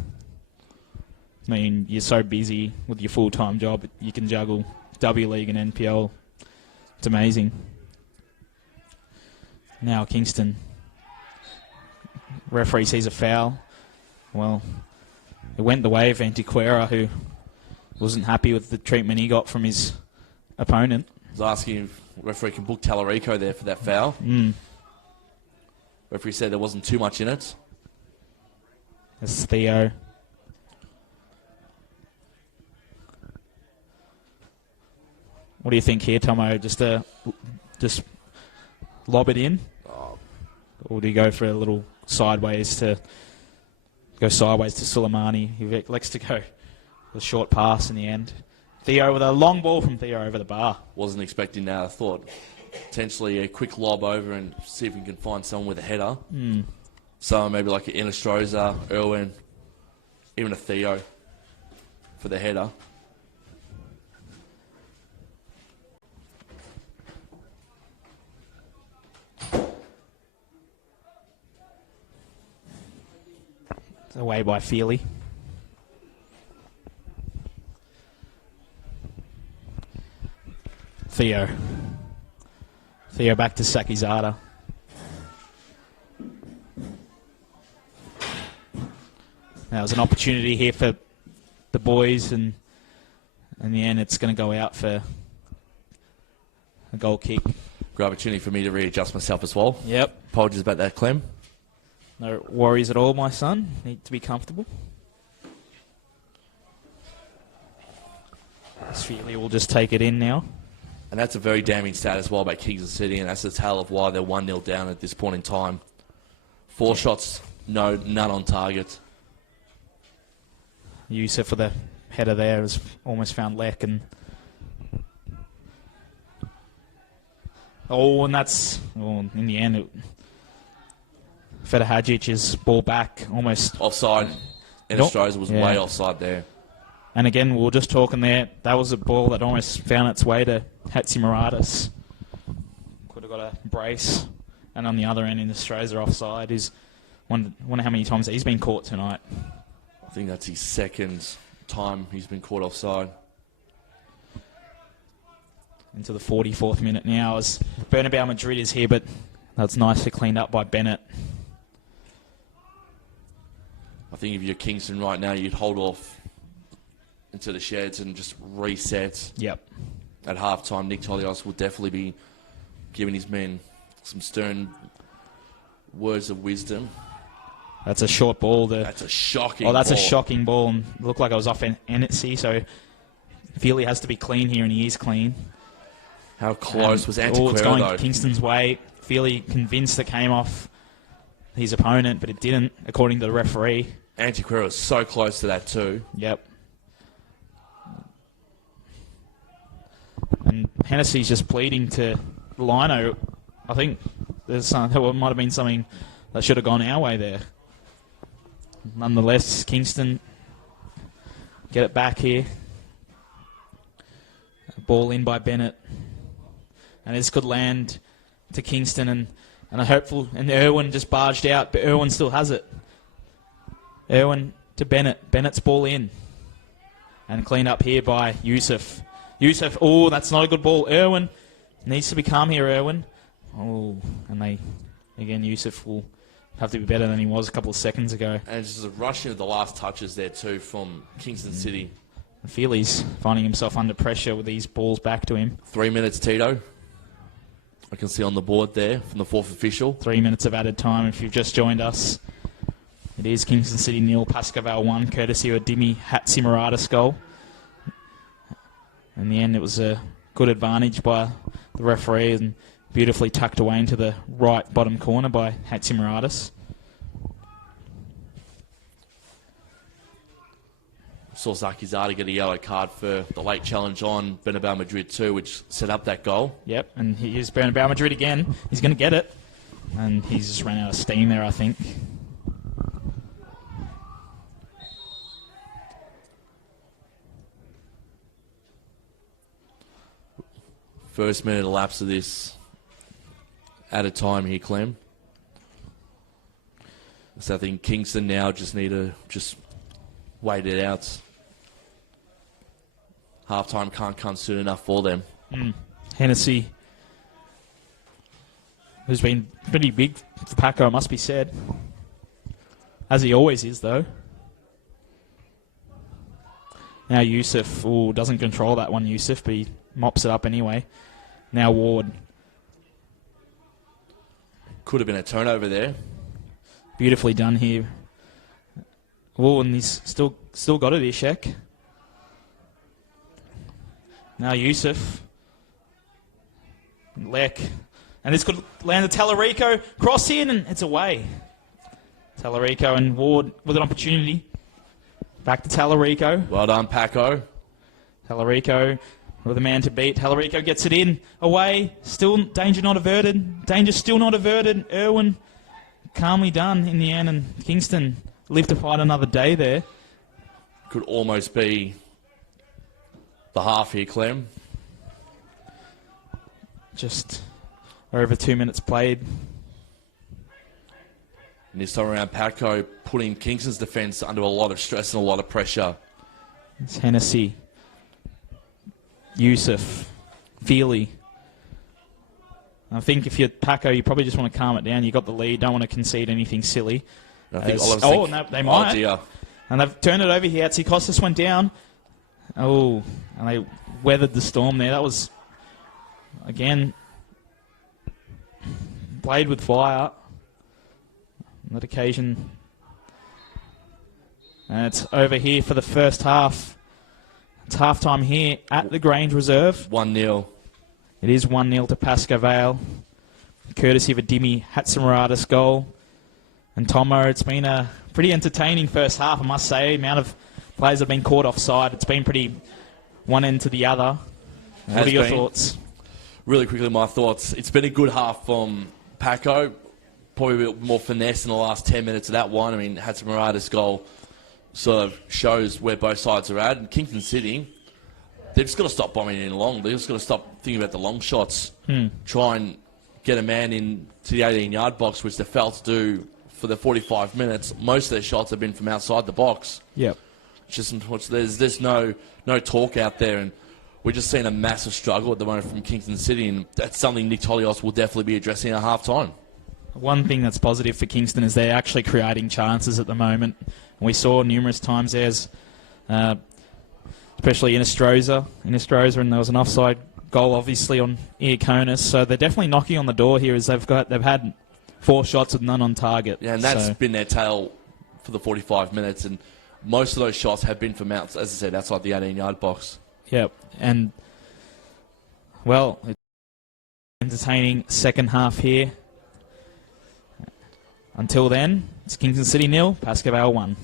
I mean, you're so busy with your full-time job, you can juggle W League and NPL. It's amazing. Now Kingston. Referee sees a foul. Well, it went the way of Antiquera, who wasn't happy with the treatment he got from his opponent. I was asking if referee can book Tallarico there for that foul. Referee said there wasn't too much in it. That's Theo. What do you think here, Tomo? Just lob it in? Or do you go for a little sideways to Soleimani? He likes to go with a short pass in the end. Theo with a long ball from Theo over the bar. Wasn't expecting that. I thought potentially a quick lob over and see if we can find someone with a header. Someone maybe like an Inestroza, Irwin, even a Theo for the header. It's away by Feely. Theo back to Sakizada. Now there's an opportunity here for the boys, and in the end it's going to go out for a goal kick. Great opportunity for me to readjust myself as well. Yep. Apologies about that, Clem. No worries at all, my son. Need to be comfortable. Feely will just take it in now. And that's a very damning stat as well by Kingston City, and that's the tale of why they're 1-0 down at this point in time. 4 shots, none on target. Yusuf for the header there has almost found Lek, and that's in the end. Feda Hadzic's ball back almost offside. And Nope. Australia was way offside there. And again, we were just talking there. That was a ball that almost found its way to Hatzimaratis. Could have got a brace. And on the other end, in Australia's offside, wonder how many times he's been caught tonight. I think that's his second time he's been caught offside. Into the 44th minute now as Bernabeu Madrid is here, but that's nicely cleaned up by Bennett. I think if you're Kingston right now, you'd hold off into the sheds and just reset. Yep. At halftime, Nick Tolios will definitely be giving his men some stern words of wisdom. That's a short ball. That's a shocking ball. Oh, that's a shocking ball. And it looked like it was off Ennetsy, so Feely has to be clean here, and he is clean. How close was Antiquero, it's going though? Kingston's way. Feely convinced it came off his opponent, but it didn't, according to the referee. Antiquero was so close to that too. Yep. And Hennessy's just pleading to Lino. I think there might have been something that should have gone our way there. Nonetheless, Kingston get it back here. Ball in by Bennett. And this could land to Kingston, and Irwin just barged out, but Irwin still has it. Irwin to Bennett. Bennett's ball in. And clean up here by Yusuf. Yusuf, that's not a good ball. Irwin needs to be calm here, Irwin. And Yusuf will have to be better than he was a couple of seconds ago. And just a rushing of the last touches there too from Kingston City. Feely's finding himself under pressure with these balls back to him. 3 minutes, Tito. I can see on the board there from the fourth official. 3 minutes of added time if you've just joined us. It is Kingston City 0, Pascoe 1, courtesy of a Dimi Hatzimaratis goal. In the end, it was a good advantage by the referee and beautifully tucked away into the right bottom corner by Hatzimaratis. Saw Zakizada get a yellow card for the late challenge on Bernabeu Madrid too, which set up that goal. Yep, and here's Bernabeu Madrid again. He's going to get it. And he's just ran out of steam there, I think. First minute elapsed of this at a time here, Clem. So I think Kingston now just need to wait it out. Halftime can't come soon enough for them. Hennessy, who's been pretty big for Paco, must be said. As he always is, though. Now Yusuf doesn't control that one, Yusuf, but he mops it up anyway. Now Ward. Could have been a turnover there. Beautifully done here. And he's still got it, Ishek. Now Yusuf. Lek. And this could land to Tallarico. Cross in, and it's away. Tallarico and Ward with an opportunity. Back to Tallarico. Well done, Paco. Tallarico with a man to beat. Tallarico gets it in. Away. Still danger not averted. Danger still not averted. Irwin calmly done in the end, and Kingston live to fight another day there. Could almost be the half here, Clem. Just over 2 minutes played. And this time around, Paco putting Kingston's defence under a lot of stress and a lot of pressure. It's Hennessy. Yusuf. Feely. I think if you're Paco, you probably just want to calm it down. You got the lead, don't want to concede anything silly. I think no, they might. Oh, dear. And they've turned it over here. Costas went down. And they weathered the storm there. That was, again, played with fire. On that occasion. And it's over here for the first half. It's halftime here at the Grange Reserve. 1-0. It is 1-0 to Pascoe Vale. Courtesy of a Dimi Hatzimaratis goal. And Tomo, it's been a pretty entertaining first half, I must say. The amount of players have been caught offside. It's been pretty one end to the other. What are your thoughts? Really quickly, my thoughts. It's been a good half from Pascoe. Probably a bit more finesse in the last 10 minutes of that one. I mean, Hatzimurada's goal sort of shows where both sides are at. And Kingston City, they've just got to stop bombing in long. They've just got to stop thinking about the long shots. Try and get a man into the 18-yard box, which they failed to do for the 45 minutes. Most of their shots have been from outside the box. Yep. It's just there's no talk out there, and we're just seeing a massive struggle at the moment from Kingston City, and that's something Nick Tolios will definitely be addressing at half-time. One thing that's positive for Kingston is they're actually creating chances at the moment. And we saw numerous times there's, especially in Estroza, and there was an offside goal obviously on Iaconis. So they're definitely knocking on the door here as they've had 4 shots with none on target. Yeah, and that's been their tale for the 45 minutes, and most of those shots have been from as I said, outside the 18-yard box. Yep, and, well, it's entertaining second half here. Until then, it's Kingston City 0, Pascoe Vale 1.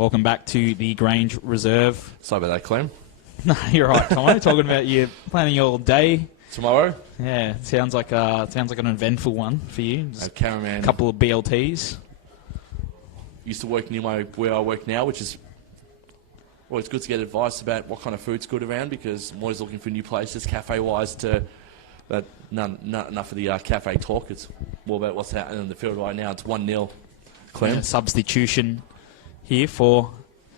Welcome back to the Grange Reserve. Sorry about that, Clem. No, you're right, Tomo. Talking about you planning your day. Tomorrow? Yeah, it sounds like an eventful one for you. Just A cameraman. a couple of BLTs. Used to work near where I work now, which is... Well, it's good to get advice about what kind of food's good around because I'm always looking for new places, cafe-wise, but enough of the cafe talk. It's more about what's happening in the field right now. It's 1-0. Clem? Yeah, substitution here for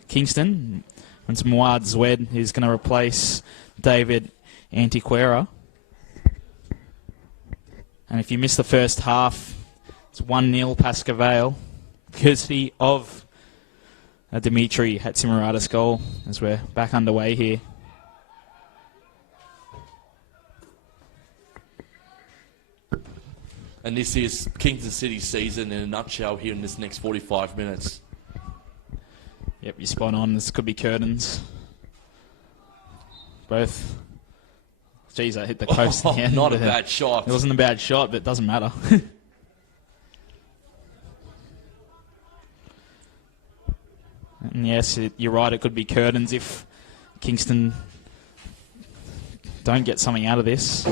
Kingston. And it's Muad Zwed who's going to replace David Antiquera. And if you missed the first half, it's 1-0 Pascoe Vale, courtesy of a Dimitri Hatzimarada's goal as we're back underway here. And this is Kingston City's season in a nutshell here in this next 45 minutes. Yep, you're spot on. This could be curtains. Both. Jeez, I hit the post again. Not a bad shot. It wasn't a bad shot, but it doesn't matter. And yes, you're right. It could be curtains if Kingston don't get something out of this.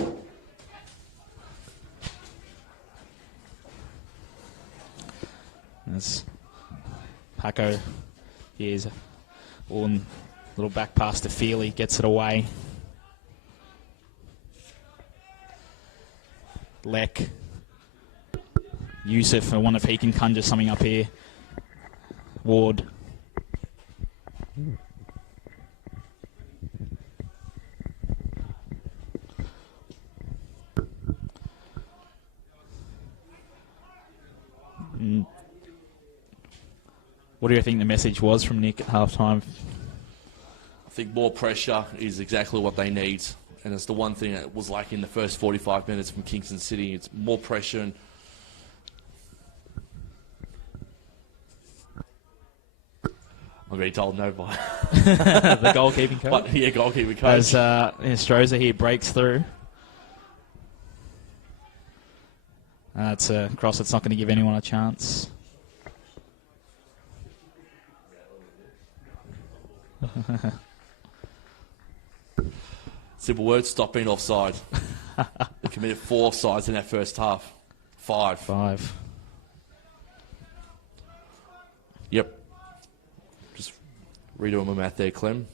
As Paco here's a little back pass to Feely, gets it away. Leck. Yusuf, I wonder if he can conjure something up here. Ward. What do you think the message was from Nick at halftime? I think more pressure is exactly what they need. And it's the one thing that was like in the first 45 minutes from Kingston City. It's more pressure. And I'm already told no by the goalkeeping coach. But, yeah, goalkeeping coach. As Stroza here breaks through. That's a cross that's not going to give anyone a chance. Simple words, stop being offside. They committed 4 offsides in that first half. 5. Yep. Just redoing my math there, Clem.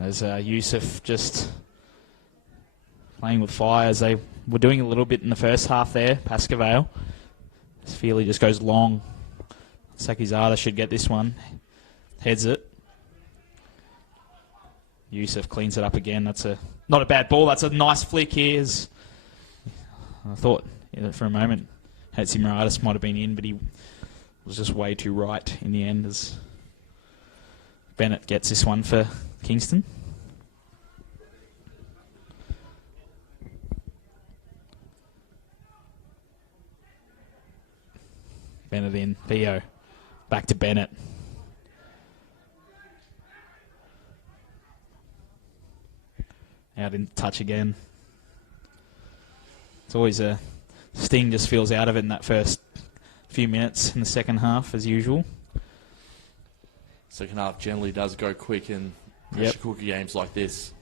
As Yusuf just playing with fire as they were doing a little bit in the first half there, Pascoe Vale. As Feely just goes long. Sakizada should get this one. Heads it. Yusuf cleans it up again. That's not a bad ball. That's a nice flick here. I thought for a moment Hatzimarada's might have been in, but he was just way too right in the end as Bennett gets this one for Kingston. Bennett in. Theo. Back to Bennett. Out in touch again. It's always a sting just feels out of it in that first few minutes in the second half as usual. Second half generally does go quick in pressure cooker games like this.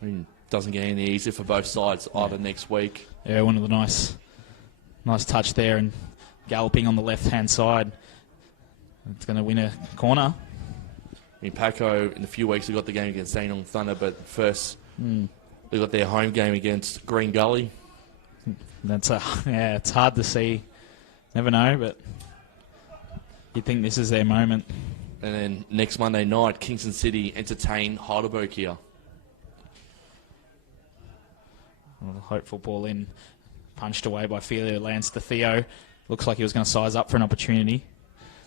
I mean, doesn't get any easier for both sides either next week. Yeah, one of the nice touch there and galloping on the left-hand side. It's going to win a corner. In Pascoe, in a few weeks, they got the game against Dandenong Thunder, but first they got their home game against Green Gully. That's it's hard to see. Never know, but you'd think this is their moment. And then next Monday night, Kingston City entertain Heidelberg here. Well, hopeful ball in, punched away by Felio, lands to Theo. Looks like he was going to size up for an opportunity.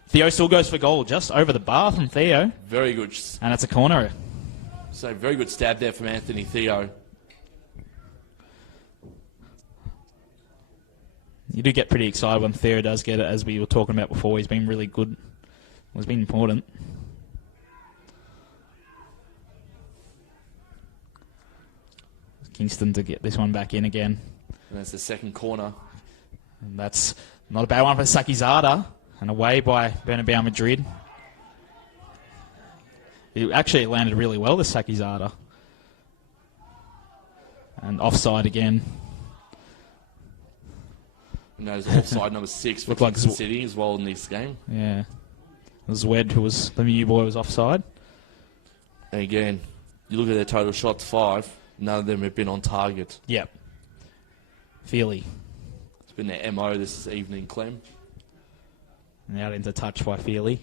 Theo still goes for goal, just over the bar from Theo. Very good. And it's a corner. So very good stab there from Anthony Theo. You do get pretty excited when Theo does get it, as we were talking about before. He's been really good. He's been important. Kingston to get this one back in again. And that's the second corner. And that's not a bad one for Sakizada. And away by Bernabeu Madrid. It actually landed really well, the Sakizada. And offside again. And that is offside number 6 for Kingston City as well in this game. Yeah. It was Wed who was, the new boy was offside. And again, you look at their total shots, 5. None of them have been on target. Yep. Feely. It's been their MO this evening, Clem. And out into touch by Feely.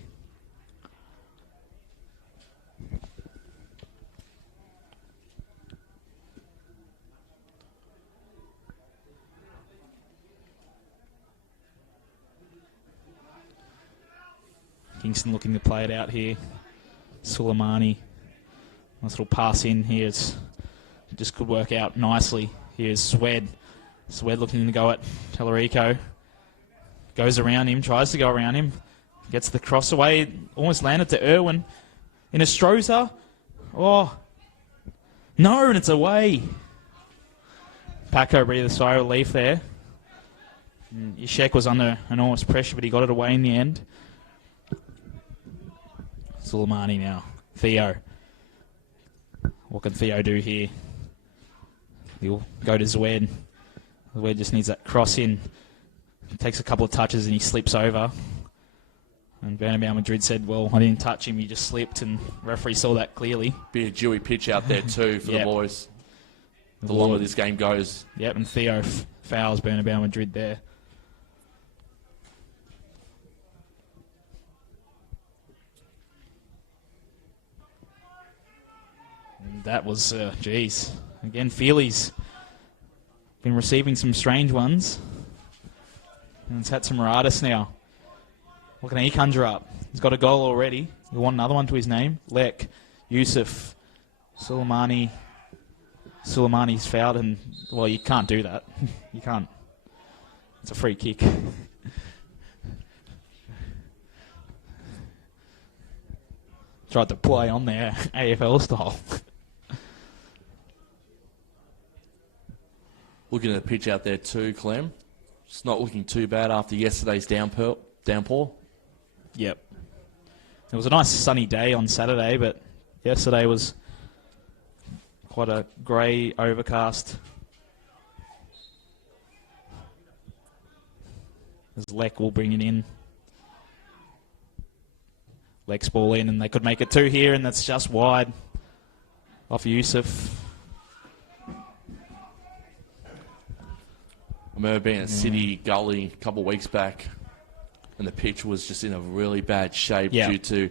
Kingston looking to play it out here. Suleimani. Nice little pass in here. It just could work out nicely. Here's Swed. Swed looking to go at Tellerico. Goes around him, tries to go around him. Gets the cross away. Almost landed to Irwin. In a Stroza. Oh. No, and it's away. Pascoe breathed a sigh of relief there. Ishek was under enormous pressure, but he got it away in the end. Suleimani now. Theo. What can Theo do here? He'll go to Zwed. Zwed just needs that cross in. Takes a couple of touches and he slips over. And Bernabeu Madrid said, well, I didn't touch him, he just slipped, and referee saw that clearly. Be a dewy pitch out there too for the boys. The longer this game goes. Yep, and Theo fouls Bernabeu Madrid there. And that was, geez. Again, Feely's been receiving some strange ones. And it's had some Maradas now. What can he conjure up? He's got a goal already. He won another one to his name. Lek, Yusuf, Suleimani. Suleimani's fouled, and, well, you can't do that. You can't. It's a free kick. Tried to play on there, AFL style. Looking at the pitch out there too, Clem. It's not looking too bad after yesterday's downpour. Yep. It was a nice sunny day on Saturday, but yesterday was quite a grey, overcast. As Lek will bring it in. Lek's ball in, and they could make it 2 here, and that's just wide off Yusuf. I remember being at City Gully a couple of weeks back, and the pitch was just in a really bad shape due to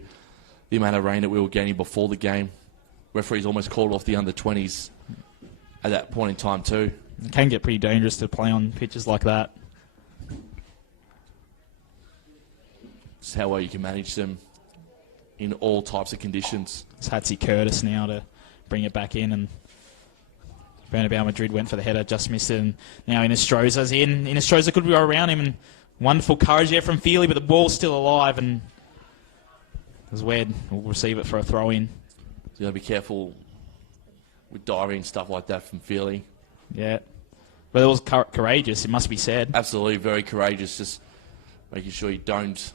the amount of rain that we were getting before the game. Referees almost called off the under-20s at that point in time too. It can get pretty dangerous to play on pitches like that. It's how well you can manage them in all types of conditions. It's Hatzi Curtis now to bring it back in, and Bernabeu Madrid went for the header, just missed it, and now Inestroza's in. Inestroza could go around him, and wonderful courage there from Feely, but the ball's still alive, and Zwed will receive it for a throw-in. So you got to be careful with diving and stuff like that from Feely. Yeah. But it was courageous, it must be said. Absolutely, very courageous, just making sure you don't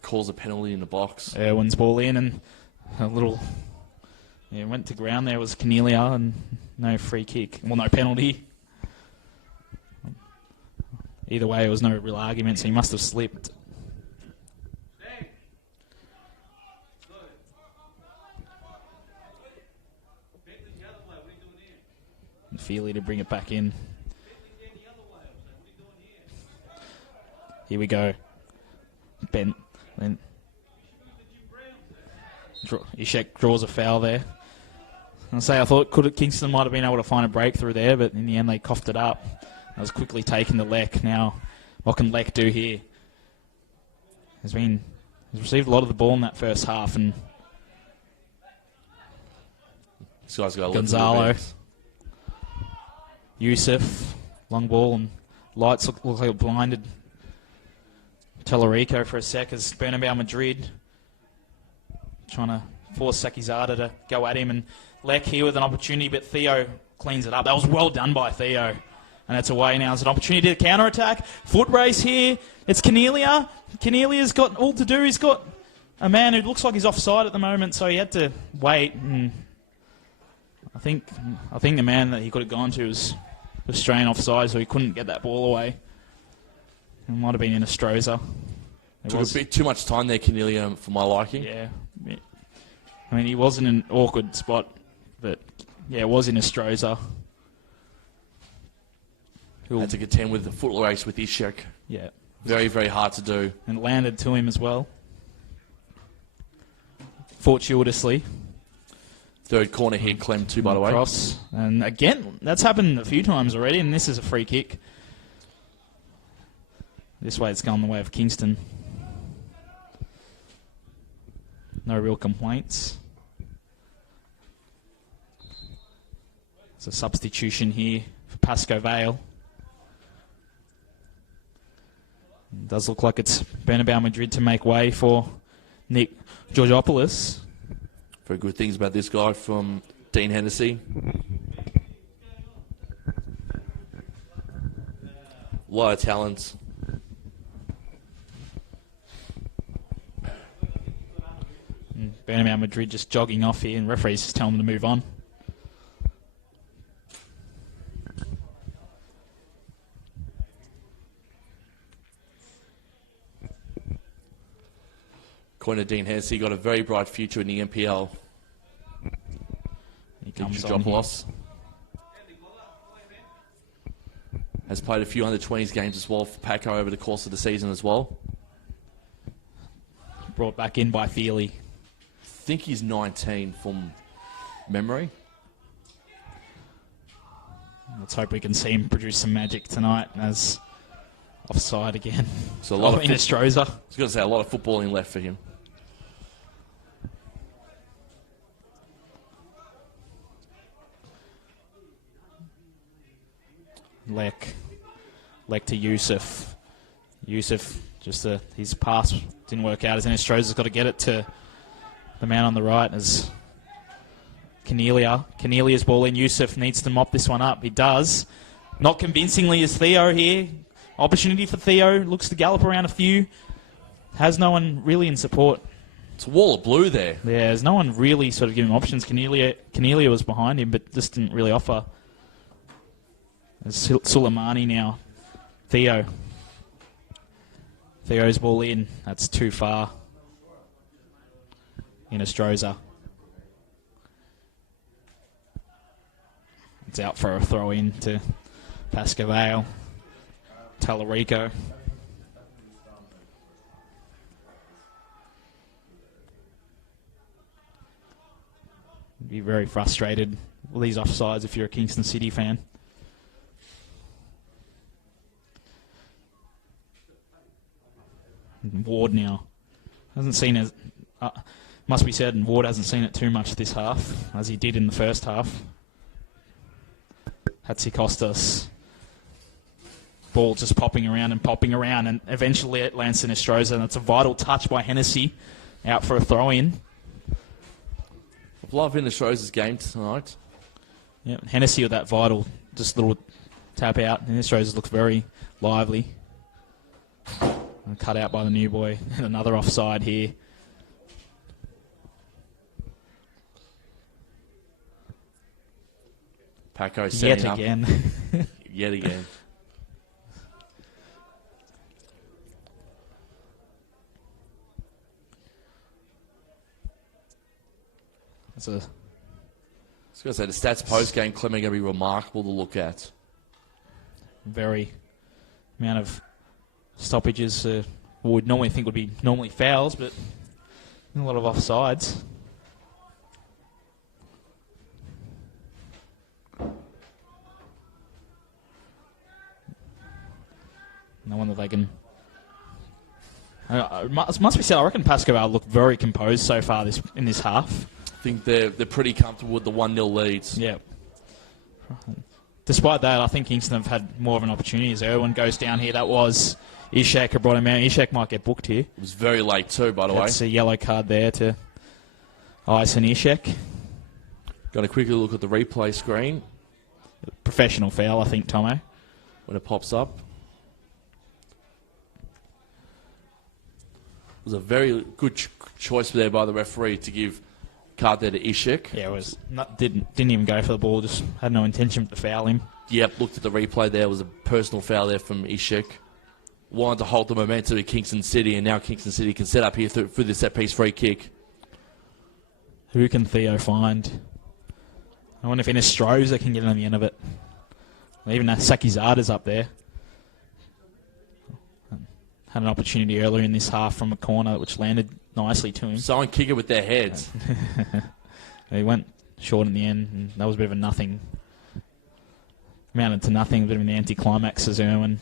cause a penalty in the box. Irwin's ball in, and a little... Yeah, went to ground there, was Cornelia, and no free kick. Well, no penalty. Either way, it was no real argument, so he must have slipped. And Feely to bring it back in. Here we go. Ben. Then Ishek draws a foul there. I thought Kingston might have been able to find a breakthrough there, but in the end they coughed it up. That was quickly taken to Lek. Now, what can Lek do here? He's received a lot of the ball in that first half, and this guy's got Gonzalo, Yusuf, long ball, and lights look like blinded Tellerico for a sec as Bernabeu Madrid trying to force Sakizada to go at him, and Lek here with an opportunity, but Theo cleans it up. That was well done by Theo. And it's away now. It's an opportunity to counter-attack. Foot race here. It's Cornelia. Cornelia's got all to do. He's got a man who looks like he's offside at the moment, so he had to wait. And I think the man that he could have gone to was straying offside, so he couldn't get that ball away. It might have been in a Stroza. Took a bit too much time there, Cornelia, for my liking. Yeah. I mean, he was in an awkward spot, but yeah, it was in a Stroza. Had to contend with the foot race with Ishak. Yeah. Very, very hard to do. And landed to him as well. Fortuitously. Third corner here, Clem too, by the way. Cross. And again, that's happened a few times already, and this is a free kick. This way it's gone the way of Kingston. No real complaints. It's a substitution here for Pascoe Vale. It does look like it's Bernabeu Madrid to make way for Nick Georgopoulos. Very good things about this guy from Dean Hennessy. A lot of talent. Bernabeu Madrid just jogging off here, and referees just tell them to move on. According to Dean Hennessy, got a very bright future in the NPL. He comes on here. Has played a few under-20s games as well for Pascoe over the course of the season as well. Brought back in by Feely. I think he's 19 from memory. Let's hope we can see him produce some magic tonight as offside again. So a lot of Stroza. I was going to say a lot of footballing left for him. Lek to Yusuf. Yusuf, just his pass didn't work out. As Stroza's got to get it to the man on the right as Cornelia. Cornelia's ball in. Yusuf needs to mop this one up. He does. Not convincingly as Theo here. Opportunity for Theo. Looks to gallop around a few. Has no one really in support. It's a wall of blue there. Yeah, there's no one really sort of giving options. Cornelia was behind him, but just didn't really offer. There's Suleimani now. Theo. Theo's ball in. That's too far. In Stroza. It's out for a throw in to Pascoe Vale. Talarico. Be very frustrated with these offsides if you're a Kingston City fan. Ward now hasn't seen it. Must be said, and Ward hasn't seen it too much this half, as he did in the first half. Hatsikostas. Ball just popping around, and eventually it lands in Stroza, and it's a vital touch by Hennessy, out for a throw-in. I've loved Stroza's game tonight. Yeah, Hennessy with that vital, just little tap out, and Stroza looks very lively. And cut out by the new boy, and another offside here. Pascoe setting up. Yet again. I was going to say, the stats post-game, Clem, are going to be remarkable to look at. Very amount of stoppages would normally think would be normally fouls, but a lot of offsides. No wonder they can. It must be said, I reckon Pascoe looked very composed so far in this half. I think they're pretty comfortable with the 1-0 leads. Yeah. Despite that, I think Kingston have had more of an opportunity as Irwin goes down here. That was Ishak who brought him out. Ishak might get booked here. It was very late too, by the way. That's a yellow card there to Ison Ishak. Got a quickly look at the replay screen. Professional foul, I think, Tomo. when it pops up. It was a very good choice there by the referee to give card there to Ishik. Yeah, it was didn't even go for the ball. Just had no intention to foul him. Yep, looked at the replay there. It was a personal foul there from Ishik. Wanted to hold the momentum of Kingston City, and now Kingston City can set up here through the set-piece free kick. Who can Theo find? I wonder if Inestroza can get on the end of it. Even Sakizada's up there. Had an opportunity earlier in this half from a corner, which landed nicely to him. Someone kick it with their heads. He went short in the end, and that was a bit of a nothing. Amounted to nothing, a bit of an anticlimax as Irwin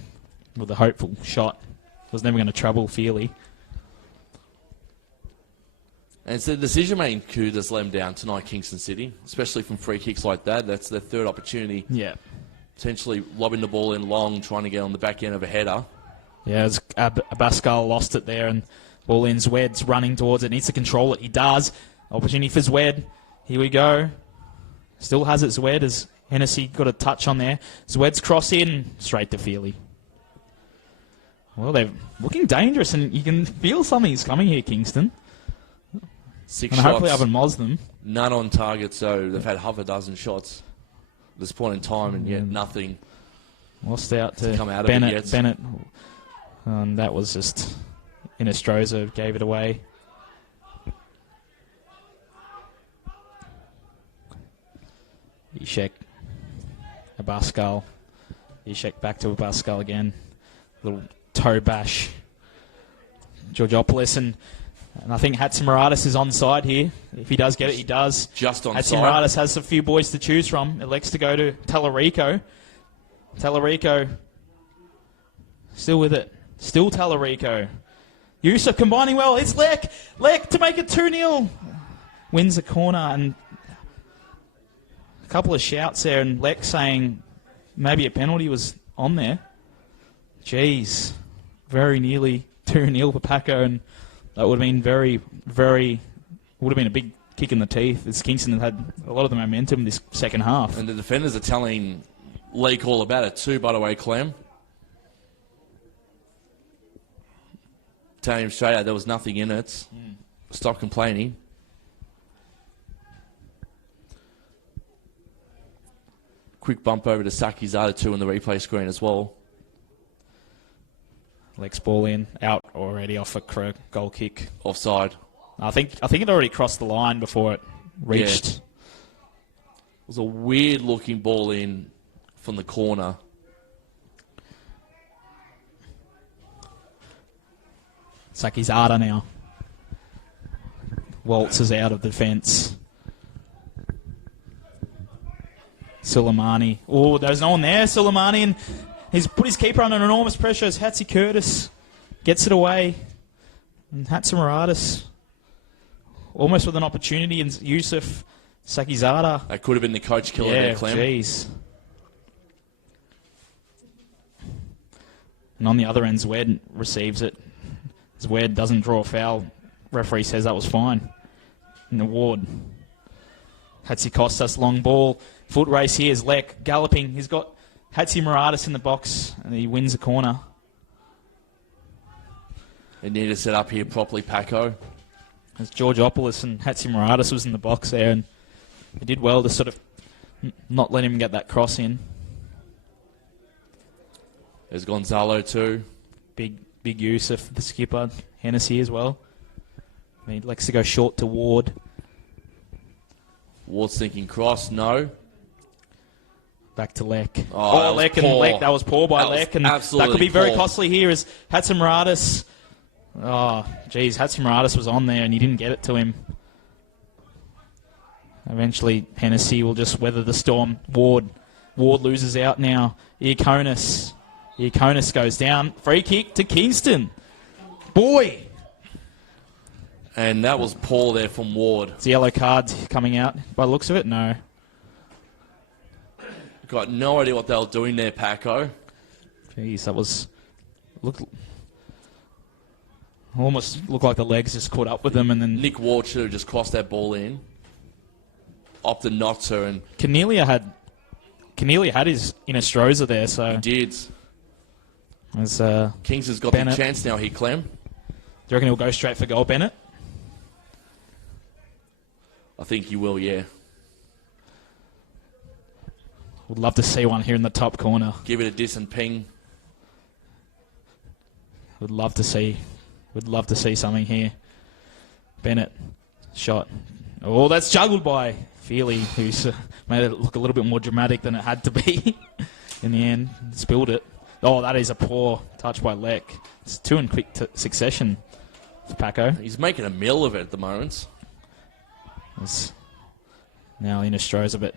with a hopeful shot. Was never going to trouble Feely. And it's the decision-making coup that's let him down tonight, Kingston City, especially from free kicks like that. That's their third opportunity. Yeah. Potentially lobbing the ball in long, trying to get on the back end of a header. Yeah, Pascoe lost it there, and ball in. Zwed's running towards it. Needs to control it. He does. Opportunity for Zwed. Here we go. Still has it, Zwed, as Hennessy got a touch on there. Zwed's cross in. Straight to Feely. Well, they're looking dangerous, and you can feel something's coming here, Kingston. 6 and shots. hopefully I haven't mozzed them. None on target, so they've had half a dozen shots at this point in time, and yet nothing. Lost out to come out Bennett. of it yet. Bennett. And that was just Inestroza gave it away. Ishek. Pascoe. Ishek back to Pascoe again. Little toe bash. Georgopoulos and I think Hatzimaratis is onside here. If he does get it, he does. Just onside. Hatzimaratis has a few boys to choose from. Elects to go to Tallarico. Tallarico still with it. Still Tallarico. Yusuf combining well. It's Lek. Lek to make it 2-0. Wins the corner, and a couple of shouts there, and Lek saying maybe a penalty was on there. Jeez. Very nearly 2-0 for Paco, and that would have been would have been a big kick in the teeth, as Kingston had a lot of the momentum this second half. And the defenders are telling Leek all about it too, by the way, Clem. Telling him straight out there was nothing in it. Stop complaining. Quick bump over to Saki's other two in the replay screen as well. Lex ball in, out already off a goal kick. Offside. I think it already crossed the line before it reached. Yeah. It was a weird looking ball in from the corner. Saki's Arda now. Waltz is out of defence. Suleimani. Oh, there's no one there. Suleimani, and he's put his keeper under enormous pressure as Hatzi Curtis gets it away. And Hatzimaratis almost with an opportunity, and Yusuf Sakizada. That could have been the coach killer there, Clem. Jeez. And on the other end, Zwed receives it. Zwed doesn't draw a foul. Referee says that was fine. In the ward. Hatzikostas, long ball. Foot race here is Lek galloping. He's got Hatzimaratis in the box, and he wins the corner. They need to set up here properly, Paco. As Georgopoulos and Hatzimaratis was in the box there, and they did well to sort of not let him get that cross in. There's Gonzalo too. Big use of the skipper, Hennessy as well. He likes to go short to Ward. Ward's thinking cross, no. Back to Lek. Oh, Lek and Lek. That was poor by Lek, and that could be very costly here as Hatzimaratis. Oh, geez, Hatzimaratis was on there and he didn't get it to him. Eventually, Hennessy will just weather the storm. Ward loses out now. Iaconis goes down. Free kick to Kingston. Boy! And that was poor there from Ward. Is the yellow card coming out by the looks of it? No. Got no idea what they were doing there, Paco. Jeez, that was... Almost looked like the legs just caught up with them, and then... Nick Ward should have just crossed that ball in. Opted not to, and... Cornelia had Keneally had his Inestrosa there, so... He did. As, Kingston's got Bennett. the chance now here, Clem. do you reckon he'll go straight for goal, Bennett? I think he will, yeah. Would love to see one here in the top corner. Give it a diss and ping. Would love to see something here. Bennett, shot. Oh, that's juggled by Feely, who's made it look a little bit more dramatic than it had to be. In the end, spilled it. Oh, that is a poor touch by Leck. It's two in quick succession for Pascoe. He's making a meal of it at the moment. It's now Inestrosa, but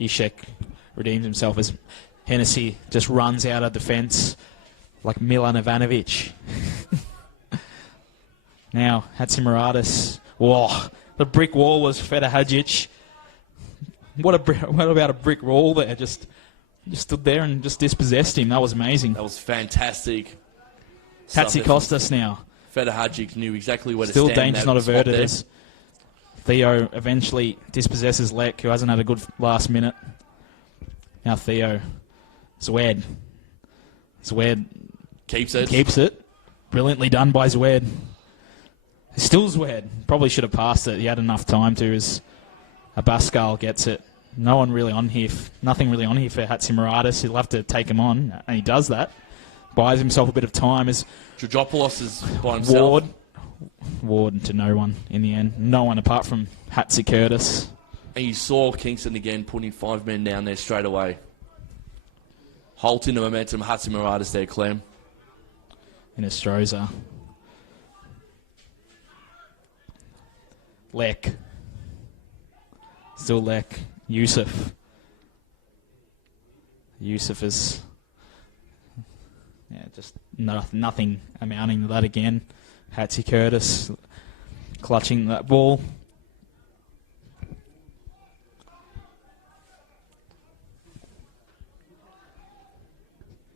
Ishek redeems himself as Hennessy just runs out of defence like Milan Ivanovic. Now, Hatzimaradis. Whoa, the brick wall was Feta Hadjic. What about a brick wall there? Just stood there and just dispossessed him. That was amazing. That was fantastic. Hatzi cost us now. Feta Hadjic knew exactly where Still to stand. danger's not averted as Theo eventually dispossesses Leck, who hasn't had a good last minute. Now Theo. Zwed Keeps it. keeps it. Brilliantly done by Zwed. Still Zwed. Probably should have passed it. He had enough time to as Pascoe gets it. Nothing really on here for Hatzimaradis. He'll have to take him on, and he does that. Buys himself a bit of time as Georgopoulos is by himself. Ward to no one in the end. No one apart from Hatzi Curtis. And you saw Kingston again putting 5 men down there straight away. Halting the momentum. Hatzimaradis there, Clem. Inestrosa. Leck. Still Leck. Yusuf is... Yeah, just nothing amounting to that again. Hatzi Curtis clutching that ball.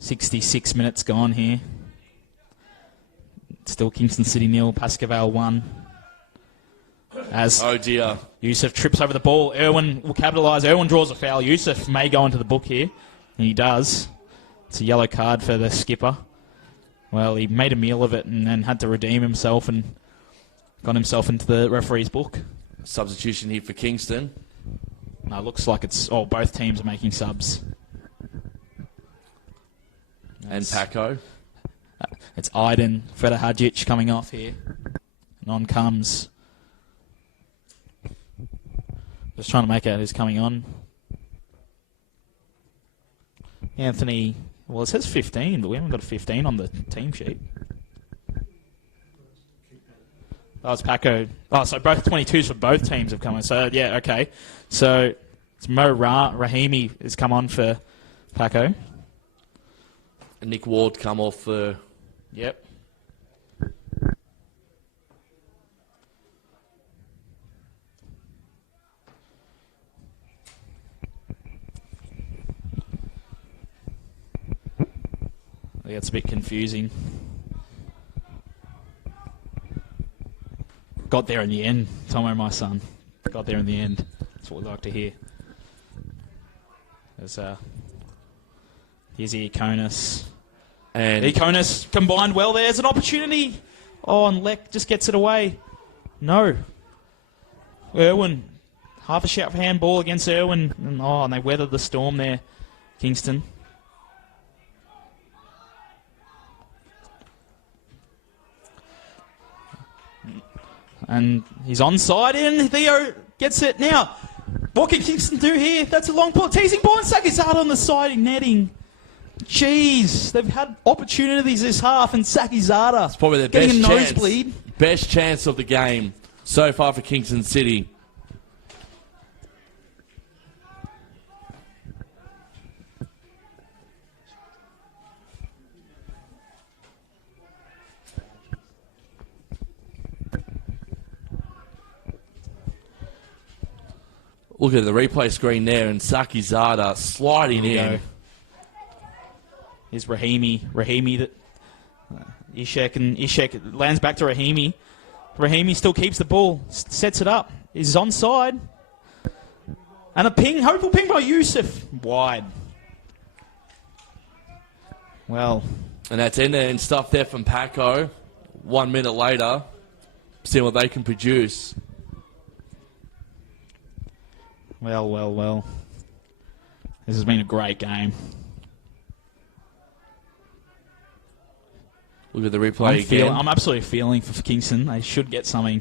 .66 minutes gone here. Still Kingston City 0, Pascoe 1. As Oh dear. Yusuf trips over the ball. Irwin will capitalise. Irwin draws a foul. Yusuf may go into the book here. And he does. It's a yellow card for the skipper. Well, he made a meal of it and then had to redeem himself and got himself into the referee's book. Substitution here for Kingston. No, it looks like it's... Oh, both teams are making subs. And Pascoe. It's Aiden Feta Hadjic coming off here. And on comes... Just trying to make out who's coming on. Anthony... Well, it says 15, but we haven't got a 15 on the team sheet. Oh, it's Pascoe. Oh, so both 22s for both teams have come on. So, yeah, okay. So, it's Mo Rahimi has come on for Pascoe. And Nick Ward come off for... Yep. It's a bit confusing. Got there in the end, Tomo, my son. Got there in the end. That's what we like to hear. There's here's Econis. And Econis combined well there. There's an opportunity. Oh, and Leck just gets it away. No. Irwin. Half a shout for handball against Irwin. And they weathered the storm there, Kingston. And he's onside, and Theo gets it. Now, what can Kingston do here? That's a long ball. Teasing ball, and Sakizada on the side netting. Jeez, they've had opportunities this half, and Sakizada it's probably their getting best a chance. nosebleed. Best chance of the game so far for Kingston City. Look at the replay screen there, and Sakizada sliding in. Here's Rahimi that Ishek lands back to Rahimi. Rahimi still keeps the ball, sets it up. He's onside. And a ping, hopeful ping by Yusuf. Wide. Well. And that's in there and stuff there from Pascoe. 1 minute later, see what they can produce. Well. This has been a great game. Look at the replay again. I'm absolutely feeling for Kingston. They should get something.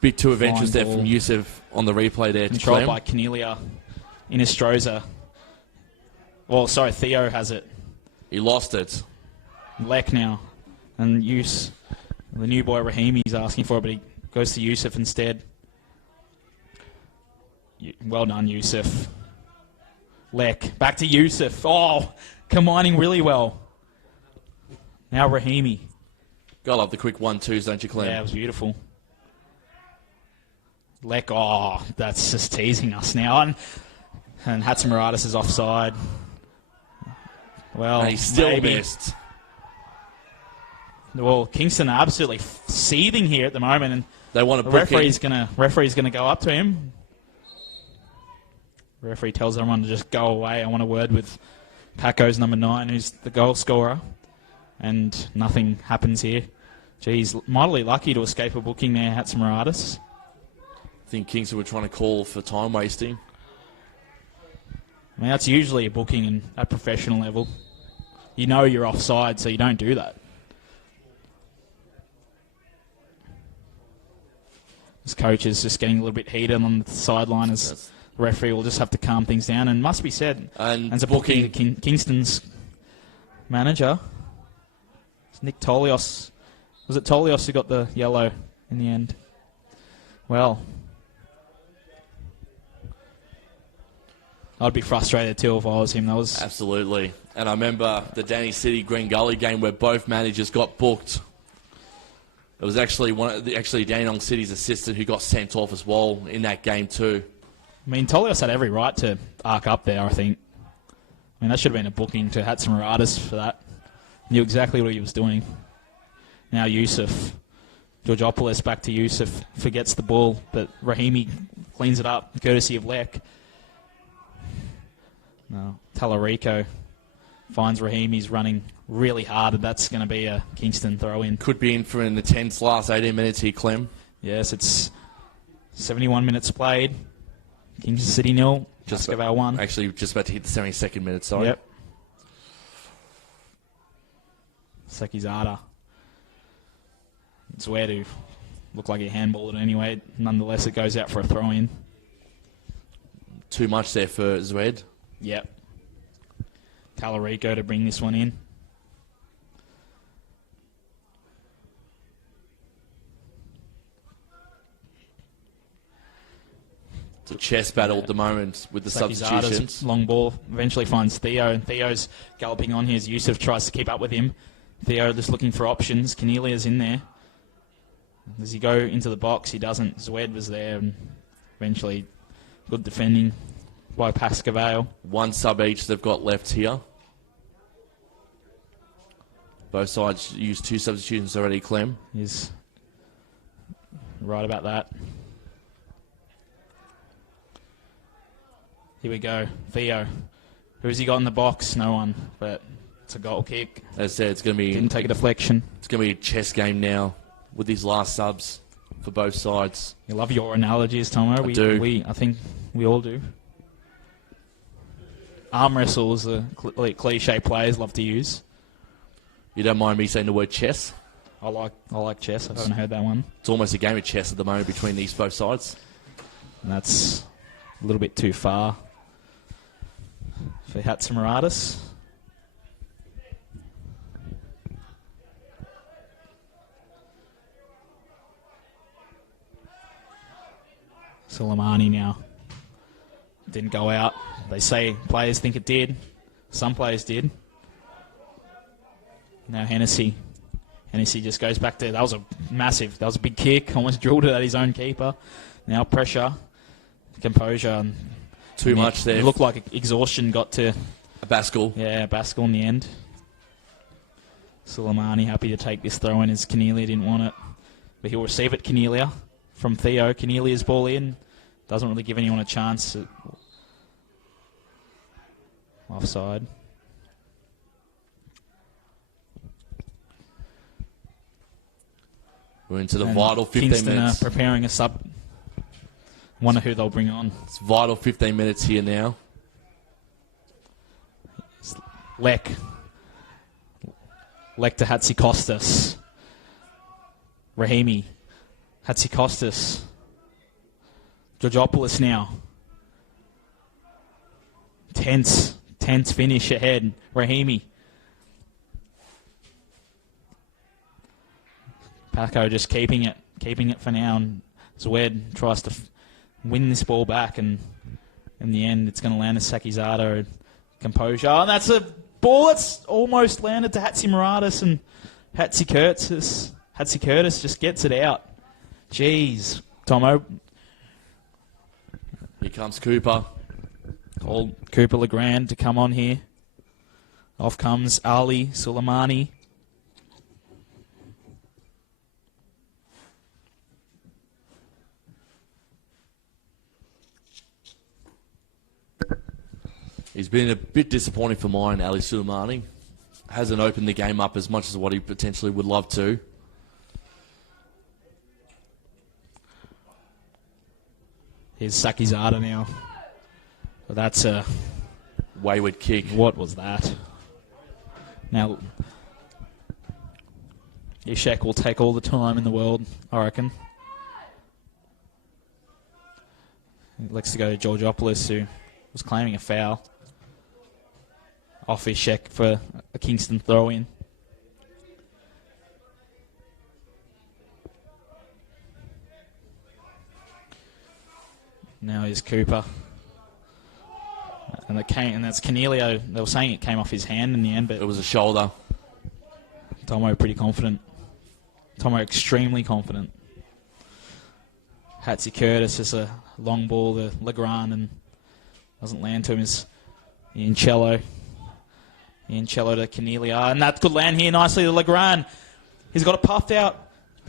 Bit too adventurous there from Yusuf on the replay there. Controlled by Cornelia. Inestroza. Well, sorry, Theo has it. He lost it. Lek now. And the new boy Rahimi's asking for it, but he goes to Yusuf instead. Well done, Yusuf. Lek. Back to Yusuf. Oh, combining really well. Now Rahimi. Gotta love the quick 1-2s, don't you, Clem? Yeah, it was beautiful. Lek, oh, that's just teasing us now. And Hatzimiratis is offside. Well, and he's still maybe. missed. Well, Kingston are absolutely seething here at the moment, and they want to the referee's gonna go up to him. The referee tells everyone to just go away. I want a word with Pascoe's number 9, who's the goal scorer, and nothing happens here. Geez, mightily lucky to escape a booking there, Hatzimiratis. I think Kingston were trying to call for time wasting. I mean, that's usually a booking at professional level. You know you're offside, so you don't do that. This coach is just getting a little bit heated on the sideline as the referee will just have to calm things down. And must be said, and as a booking Kingston's manager, it's Nick Tolios. Was it Tolios who got the yellow in the end? Well, I'd be frustrated too if I was him. That was absolutely. And I remember the Danny City Green Gully game where both managers got booked. It was actually Dandenong City's assistant who got sent off as well in that game too. I mean, Tolios had every right to arc up there, I think. I mean, that should have been a booking to Hatzimiratis for that. Knew exactly what he was doing. Now Yusuf. Georgopoulos back to Yusuf. Forgets the ball, but Rahimi cleans it up, courtesy of Lek. No, Talarico finds Rahimi's running really hard, and that's going to be a Kingston throw-in. Could be in for an intense last 18 minutes here, Clem. Yes, it's 71 minutes played. Kingston City 0, Pascoe Vale 1. Actually, just about to hit the 72nd minute, sorry. Yep. Sekizada. It's where to look like he handballed it anyway. Nonetheless, it goes out for a throw-in. Too much there for Zwed. Yep. Talarico to bring this one in. It's a chess battle at the moment with the substitutions. Long ball eventually finds Theo, and Theo's galloping on here as Yusuf tries to keep up with him. Theo just looking for options. Cornelia's in there. Does he go into the box? He doesn't. Zwed was there, and eventually good defending by Pascoe Vale. One sub each they've got left here. Both sides used 2 substitutions already, Clem. He's right about that. Here we go. Theo. Who's he got in the box? No one, but it's a goal kick. As I said, it's going to be... Didn't take a deflection. It's going to be a chess game now with these last subs for both sides. You love your analogies, Tomo. I do. I think we all do. Arm wrestle is a cliche players love to use. You don't mind me saying the word chess? I like chess. I haven't heard that one. It's almost a game of chess at the moment between these both sides. And that's a little bit too far for Hatzimiratis. Soleimani now. Didn't go out. They say players think it did. Some players did. Now Hennessy. Hennessy just goes back to... That was a big kick. Almost drilled it at his own keeper. Now pressure. Composure. And Too much there. It looked like exhaustion got to... Pascoe. Yeah, Pascoe in the end. Soleimani happy to take this throw in as Cornelia didn't want it. But he'll receive it, Cornelia. from Theo. Cornelia's ball in. Doesn't really give anyone a chance. Offside. We're into the And vital 15 Kingston minutes. are preparing a sub. Wonder who they'll bring on. It's vital 15 minutes here now. Lek to Hatzikostas. Rahimi. Hatzikostas. Georgopoulos now. Tense finish ahead. Rahimi. Pascoe just keeping it for now. And Zwed tries to win this ball back, and in the end, it's going to land to Sakizado. Composure. Oh, and that's a ball that's almost landed to Hatzimiratis, and Hatzi Curtis just gets it out. Jeez. Tomo. Here comes Cooper. Called Cooper Legrand to come on here. Off comes Ali Suleimani. He's been a bit disappointing for mine, Ali Suleimani. Hasn't opened the game up as much as what he potentially would love to. Here's Sakizada now. But that's a... Wayward kick. What was that? Now, Ishak will take all the time in the world, I reckon. He likes to go to Georgopoulos, who was claiming a foul. Off Ishak for a Kingston throw-in. Now here's Cooper. And that's Cornelio. They were saying it came off his hand in the end, but It was a shoulder. Tomo pretty confident. Tomo extremely confident. Hatzi Curtis is a long ball to Legrand and doesn't land to him. Is Iancello. Iancello to Cornelia. And that could land here nicely to Legrand. He's got it puffed out.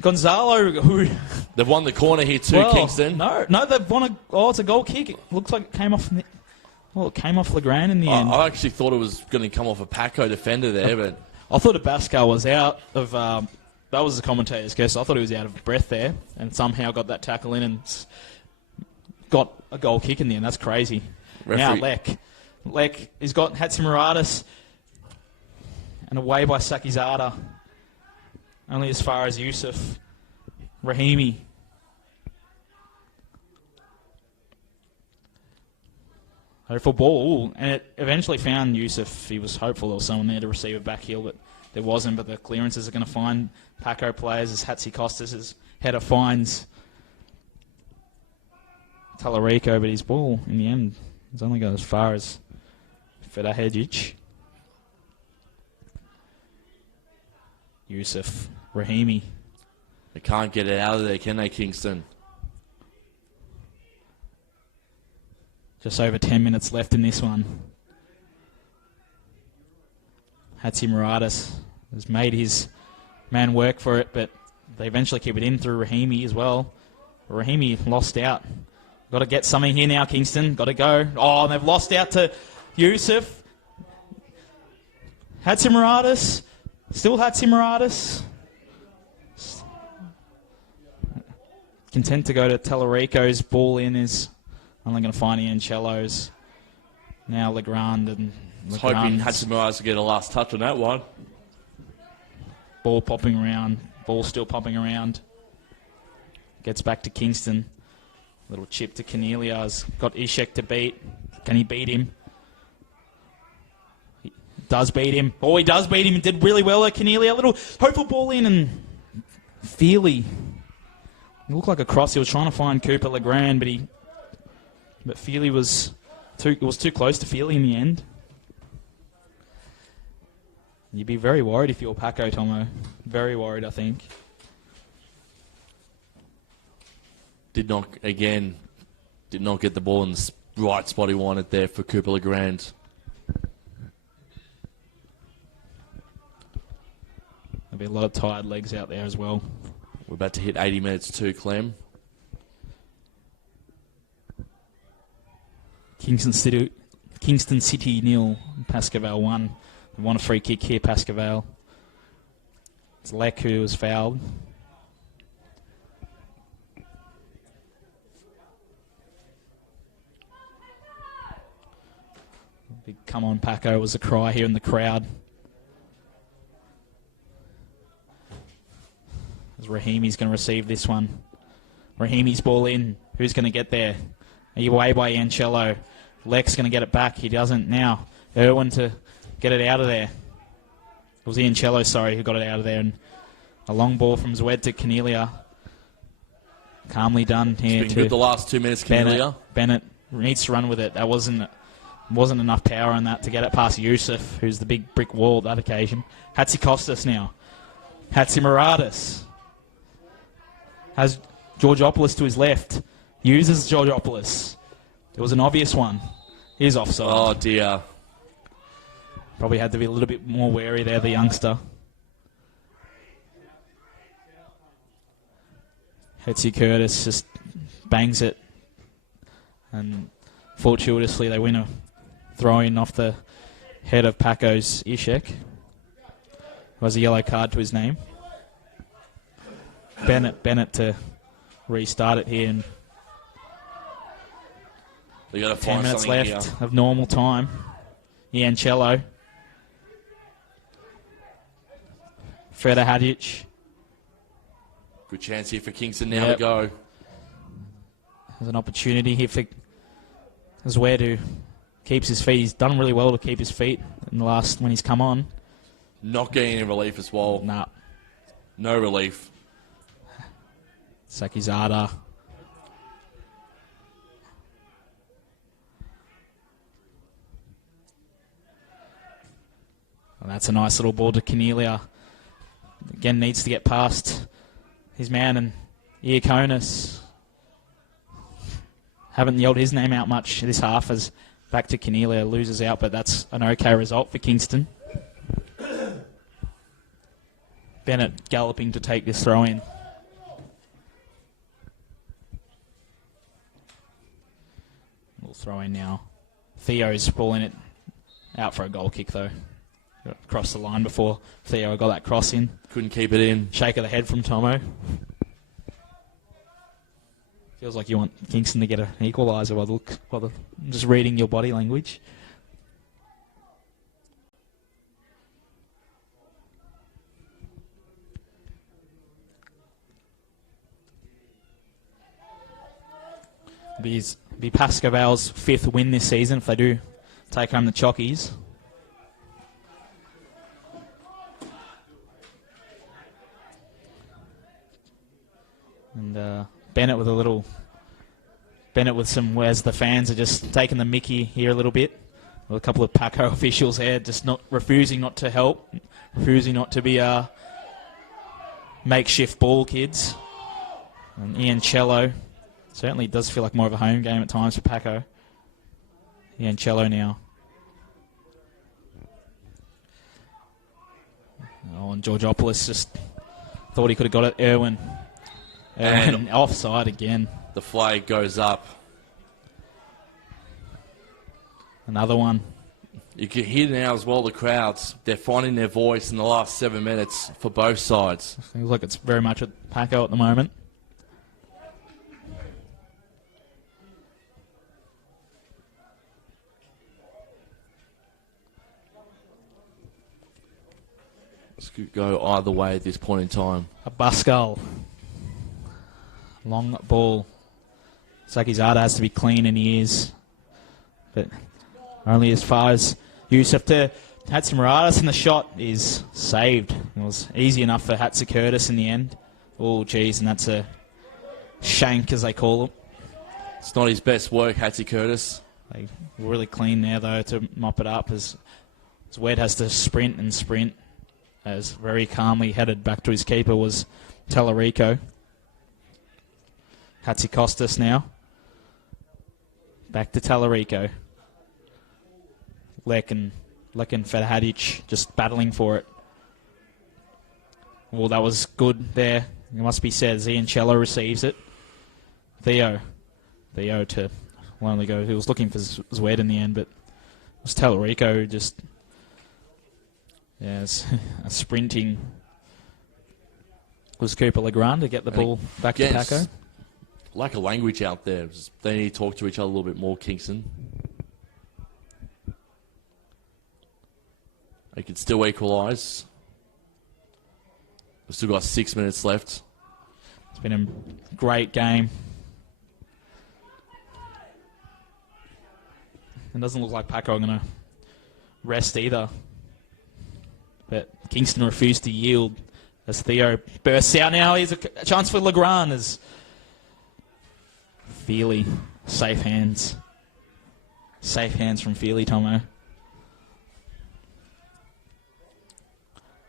Gonzalo, who... They've won the corner here too, Kingston. No, they've won it's a goal kick. It looks like it came off... it came off Legrand in the end. I actually thought it was going to come off a Pascoe defender there, but... I thought a Pascoe was out of... that was the commentator's guess. I thought he was out of breath there and somehow got that tackle in and got a goal kick in the end. That's crazy. Referee. Now Lek, he's got Hatzimiratis and away by Sakizada. Only as far as Yusuf. Rahimi. Hopeful ball, and it eventually found Yusuf. He was hopeful there was someone there to receive a back heel, but there wasn't. But the clearances are going to find Paco players as Hatzi Costas' header finds Talarico, but his ball in the end has only got as far as Fedahedzic. Yusuf, Rahimi. They can't get it out of there, can they, Kingston? Just over 10 minutes left in this one. Hatzimiratis has made his man work for it, but they eventually keep it in through Rahimi as well. Rahimi lost out. Got to get something here now, Kingston. Got to go. Oh, and they've lost out to Yusuf. Hatzimiratis. Still Hatzimiratis. Content to go to Talarico's. Ball in is only going to find Iancello's. Now Legrand and Hoping Hatzimiratis to get a last touch on that one. Ball popping around. Ball still popping around. Gets back to Kingston. Little chip to Cornelia's. Got Ishak to beat. Can he beat him? He does beat him. Oh, he does beat him. He did really well at Cornelia. Little hopeful ball in and Feely. It looked like a cross. He was trying to find Cooper Legrand, but Feely was too close to Feely in the end. You'd be very worried if you were Paco, Tomo. Very worried, I think. Did not get the ball in the right spot he wanted there for Cooper Legrand. There'll be a lot of tired legs out there as well. We're about to hit 80 minutes too, Clem. Kingston City nil, Pascoe Vale 1. They want a free kick here, Pascoe Vale. It's Leck who was fouled. Big come on, Paco was a cry here in the crowd. As Rahimi's going to receive this one. Rahimi's ball in. Who's going to get there? Away by Ancello. Leck's going to get it back. He doesn't now. Irwin to get it out of there. It was Ancello, sorry, who got it out of there. And a long ball from Zwed to Cornelia. Calmly done here. It's been good the last 2 minutes, Cornelia. Bennett needs to run with it. That wasn't enough power on that to get it past Yusuf, who's the big brick wall at that occasion. Hatzikostas now. Hatzimiratis. Has Georgopoulos to his left. Uses Georgopoulos. It was an obvious one. He's offside. Oh, dear. Probably had to be a little bit more wary there, the youngster. Hetzi Curtis just bangs it. And fortuitously, they win a throw-in off the head of Paco's Ishek. Who has a yellow card to his name. Bennett to restart it here. And They got to 10 find minutes something left here. of normal time. Iancello. Freda Hadic. Good chance here for Kingston now Yep. to go. There's an opportunity here for Zwed, who keeps his feet. He's done really well to keep his feet in the last when he's come on. Not getting any relief as well. Nah. No relief. Sakizada. And that's a nice little ball to Cornelia. Again, needs to get past his man and Iaconis. Haven't yelled his name out much this half as back to Cornelia loses out, but that's an okay result for Kingston. Bennett galloping to take this throw in. We'll throw in now. Theo's balling it out for a goal kick though. Across the line before Theo got that cross in. Couldn't keep it in. Shake of the head from Tomo. Feels like you want Kingston to get an equaliser by the look. I'm just reading your body language. Be Pascoe Vale's 5th win this season if they do take home the Chockies. And Bennett with some where's the fans are just taking the mickey here a little bit. With a couple of Paco officials there just refusing not to help, refusing not to be makeshift ball kids. And Iancello certainly does feel like more of a home game at times for Paco. Iancello now. Oh, and Georgopoulos just thought he could have got it. Irwin and offside again. The flag goes up. Another one. You can hear now as well the crowds. They're finding their voice in the last 7 minutes for both sides. Seems like it's very much at Paco at the moment. This could go either way at this point in time. A Pascal. Long ball. Sakizada has to be clean, and he is. But only as far as Yusuf to Hatzimiratis, and the shot is saved. It was easy enough for Hatzikurdis in the end. Oh, geez, and that's a shank, as they call it. It's not his best work, Hattie Curtis. They were really clean there, though, to mop it up as Wed has to sprint and sprint. As very calmly headed back to his keeper was Tallarico. Hatzikostas now. Back to Tallarico. Lek and Fedhadic just battling for it. Well, that was good there. It must be said. Ziancello receives it. Theo to Lonely go. He was looking for Zwed in the end, but it was Tallarico who just... Yeah, it's a sprinting... Was Cooper Legrand to get the ball back to Pascoe? Lack of language out there. They need to talk to each other a little bit more, Kingston. They could still equalise. We've still got 6 minutes left. It's been a great game. It doesn't look like Pascoe are going to rest either. But Kingston refused to yield as Theo bursts out. Now here's a chance for Legrand as Feely, safe hands. Safe hands from Feely, Tomo.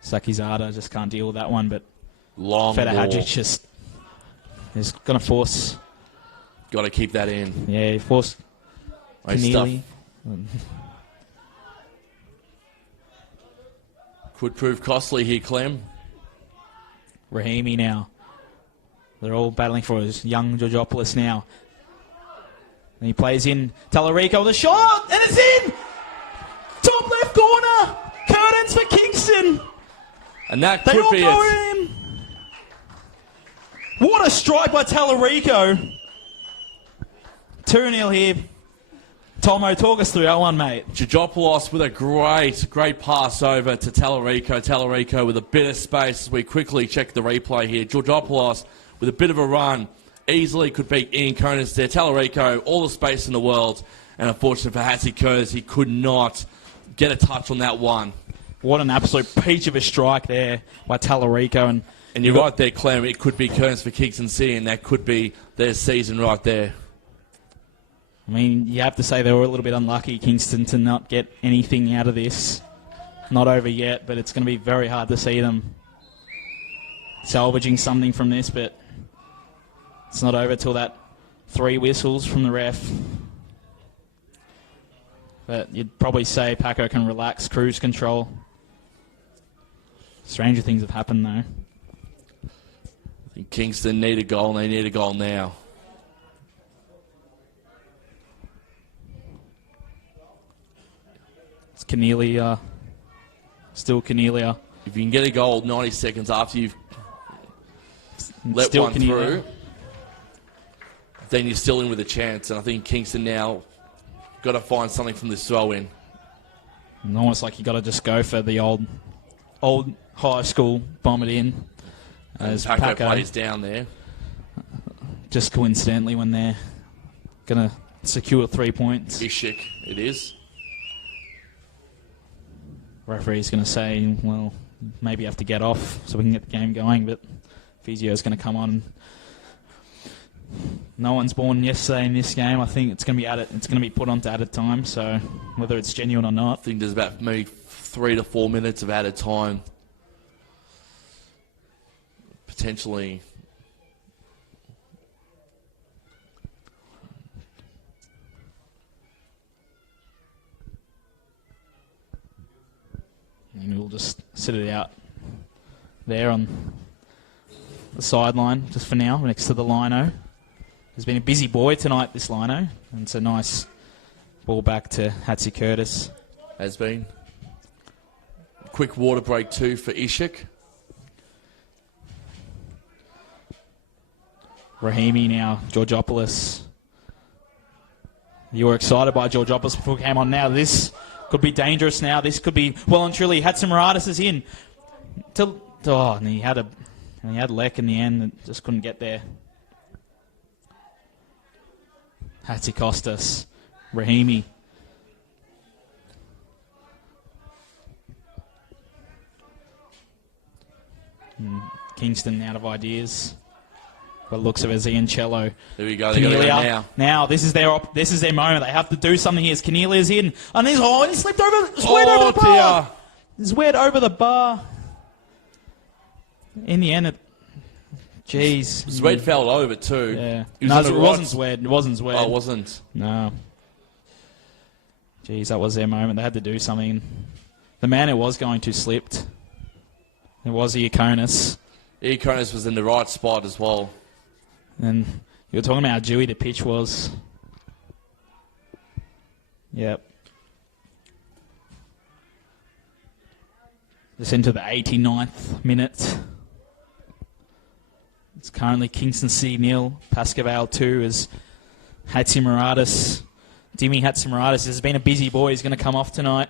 Sakizada just can't deal with that one, but long Feta ball. Hadjic just is going to force... Got to keep that in. Yeah, force Keneally. Could prove costly here, Clem. Rahimi now. They're all battling for his young Georgopoulos now. And he plays in Tallarico with a shot, and it's in! Top left corner! Curtains for Kingston! And that They could all be go it. in! What a strike by Tallarico! 2-0 here. Tomo, talk us through that one, mate. Georgopoulos with a great pass over to Tallarico. Tallarico with a bit of space as we quickly check the replay here. Georgopoulos with a bit of a run. Easily could beat Ian Conis there. Tallarico, all the space in the world. And unfortunately for Hattie Kurz, he could not get a touch on that one. What an absolute peach of a strike there by Tallarico. And you're right there, Clem. It could be Kearns for Kingston City, and that could be their season right there. I mean, you have to say they were a little bit unlucky, Kingston, to not get anything out of this. Not over yet, but it's going to be very hard to see them salvaging something from this, but it's not over till that 3 whistles from the ref. But you'd probably say Pascoe can relax, cruise control. Stranger things have happened, though. I think Kingston need a goal, and they need a goal now. It's Keneally, still Keneally. If you can get a goal 90 seconds after you've let Still one Keneally through, then you're still in with a chance. And I think Kingston now got to find something from this throw in. And almost like you got to just go for the old high school bomb it in. As Pascoe Pascoe plays down there. just coincidentally when they're going to secure 3 points. Ishik, it is. Referee's going to say, well, maybe you have to get off so we can get the game going, but Physio's going to come on. No one's born yesterday in this game. I think it's going to be it's going to be put on to added time, so whether it's genuine or not. I think there's about maybe 3 to 4 minutes of added time. Potentially. And we'll just sit it out there on the sideline just for now, next to the lino. There's been a busy boy tonight, this lino, and it's a nice ball back to Hatzi Curtis. Has been. Quick water break too for Ishik. Rahimi now, Georgopoulos. You were excited by Georgopoulos before he came on. Now this could be dangerous now. This could be well and truly. Hatzimaratis is in. And he had Leck in the end and just couldn't get there. Hatzi Costas. Rahimi. Kingston out of ideas. But looks of Ian Cello. There we go. They got to go now. Now this is their moment. They have to do something here. Kenelia's in, and he slipped over. Over the bar. He's wet over the bar. In the end, jeez. Zwed fell over too. Yeah. It wasn't Zwed. It wasn't Zwed. Oh, it wasn't. No. Jeez, that was their moment. They had to do something. The man who was going to slipped. It was Iaconis. Iaconis was in the right spot as well. And you were talking about how dewy the pitch was. Yep. Just into the 89th minute. It's currently Kingston City 0, Pascoe Vale 2 as Hatzimaradis. Dimi Hatzimaradis has been a busy boy. He's going to come off tonight.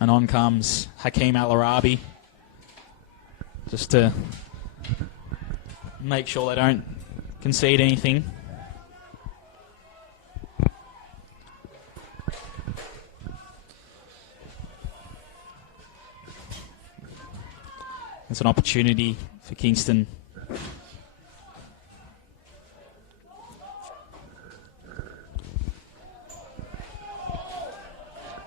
And on comes Hakeem Al-Arabi. Just to make sure they don't concede anything. It's an opportunity for Kingston.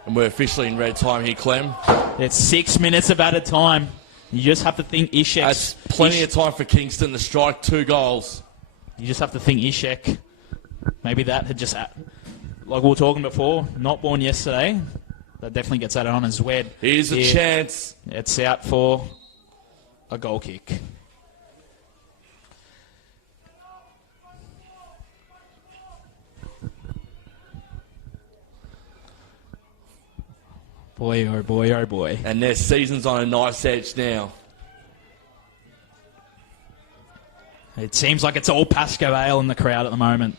And we're officially in red time here, Clem. It's 6 minutes of added time. You just have to think Ishek. That's plenty of time for Kingston to strike 2 goals. You just have to think Ishek. Maybe that had just, like we were talking before, not born yesterday. That definitely gets added on as Wed. Here's a chance. It's out for a goal kick. Boy, oh boy, oh boy. And their season's on a nice edge now. It seems like it's all Pascoe Vale in the crowd at the moment.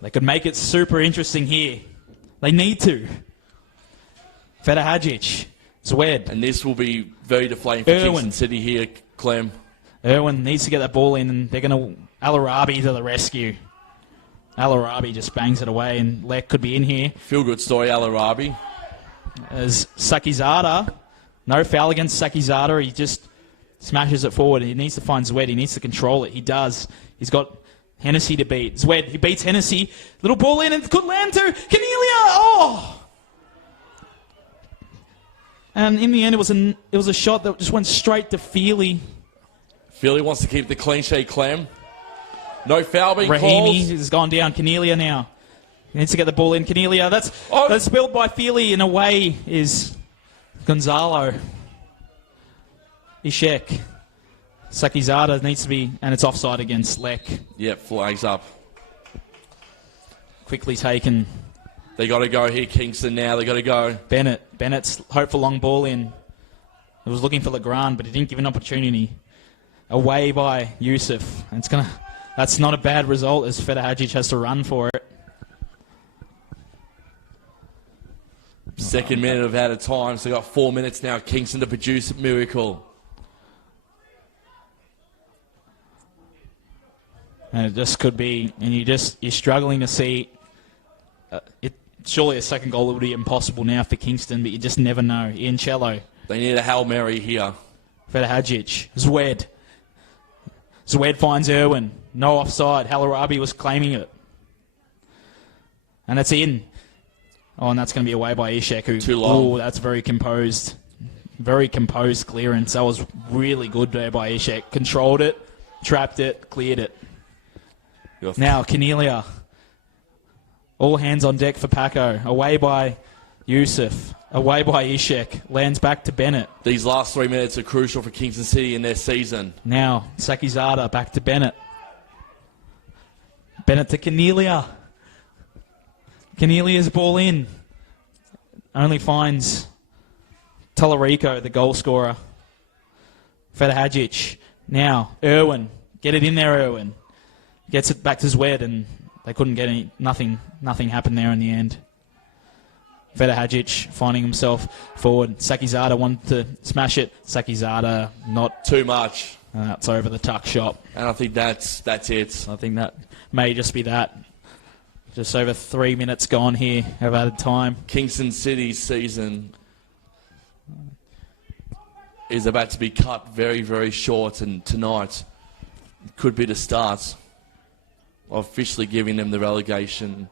They could make it super interesting here. They need to. Feta Hadjic, Zwed. And this will be very deflating for Kingston City here, Clem. Irwin needs to get that ball in, and they're going to... Al-Arabi to the rescue. Al-Arabi just bangs it away, and Lek could be in here. Feel good story, Al-Arabi. As Sakizada, no foul against Sakizada. He just smashes it forward. He needs to find Zwed. He needs to control it. He does. He's got Hennessy to beat. Zwed, he beats Hennessy. Little ball in, and could land to Cornelia. Oh! And in the end, it was a shot that just went straight to Feely. Feely wants to keep the clean sheet, Clem. No foul being Rahimi called. has gone down. Cornelia now. He needs to get the ball in. Cornelia, that's spilled by Feely. In a way is Gonzalo. Ishek. Sakizada needs to be, and it's offside against Lek. Yep, flags up. Quickly taken. They got to go here, Kingston, now. They got to go. Bennett's hope for long ball in. He was looking for Legrand, but he didn't give an opportunity. Away by Yusuf. And that's not a bad result as Feta Hadjic has to run for it. Second minute of added time, so got 4 minutes now. Kingston to produce a miracle. And it just could be, and you're struggling to see it. Surely a second goal would be impossible now for Kingston, but you just never know. Ian Cello. They need a Hail Mary here. Feta Hadjic. Zwed. Zwed finds Irwin. No offside. Al-Arabi was claiming it. And it's in. Oh, and that's going to be away by Ishek. Too long. Oh, that's very composed. Very composed clearance. That was really good there by Ishek. Controlled it, trapped it, cleared it. Now, Cornelia. All hands on deck for Paco. Away by Yusuf. Away by Ishek. Lands back to Bennett. These last 3 minutes are crucial for Kingston City in their season. Now, Sakizada back to Bennett. Bennett to Cornelia. Cornelia's ball in. Only finds Tallarico, the goal scorer. Feta Hadjic. Now, Irwin. Get it in there, Irwin. Gets it back to Zwed, and they couldn't get nothing happened there in the end. Feta Hadjic finding himself forward. Sakizada wanted to smash it. Sakizada not too much. It's over the tuck shop. And I think that's it. I think that may just be that. Just over 3 minutes gone here of added time. Kingston City's season is about to be cut very, very short, and tonight could be the start of officially giving them the relegation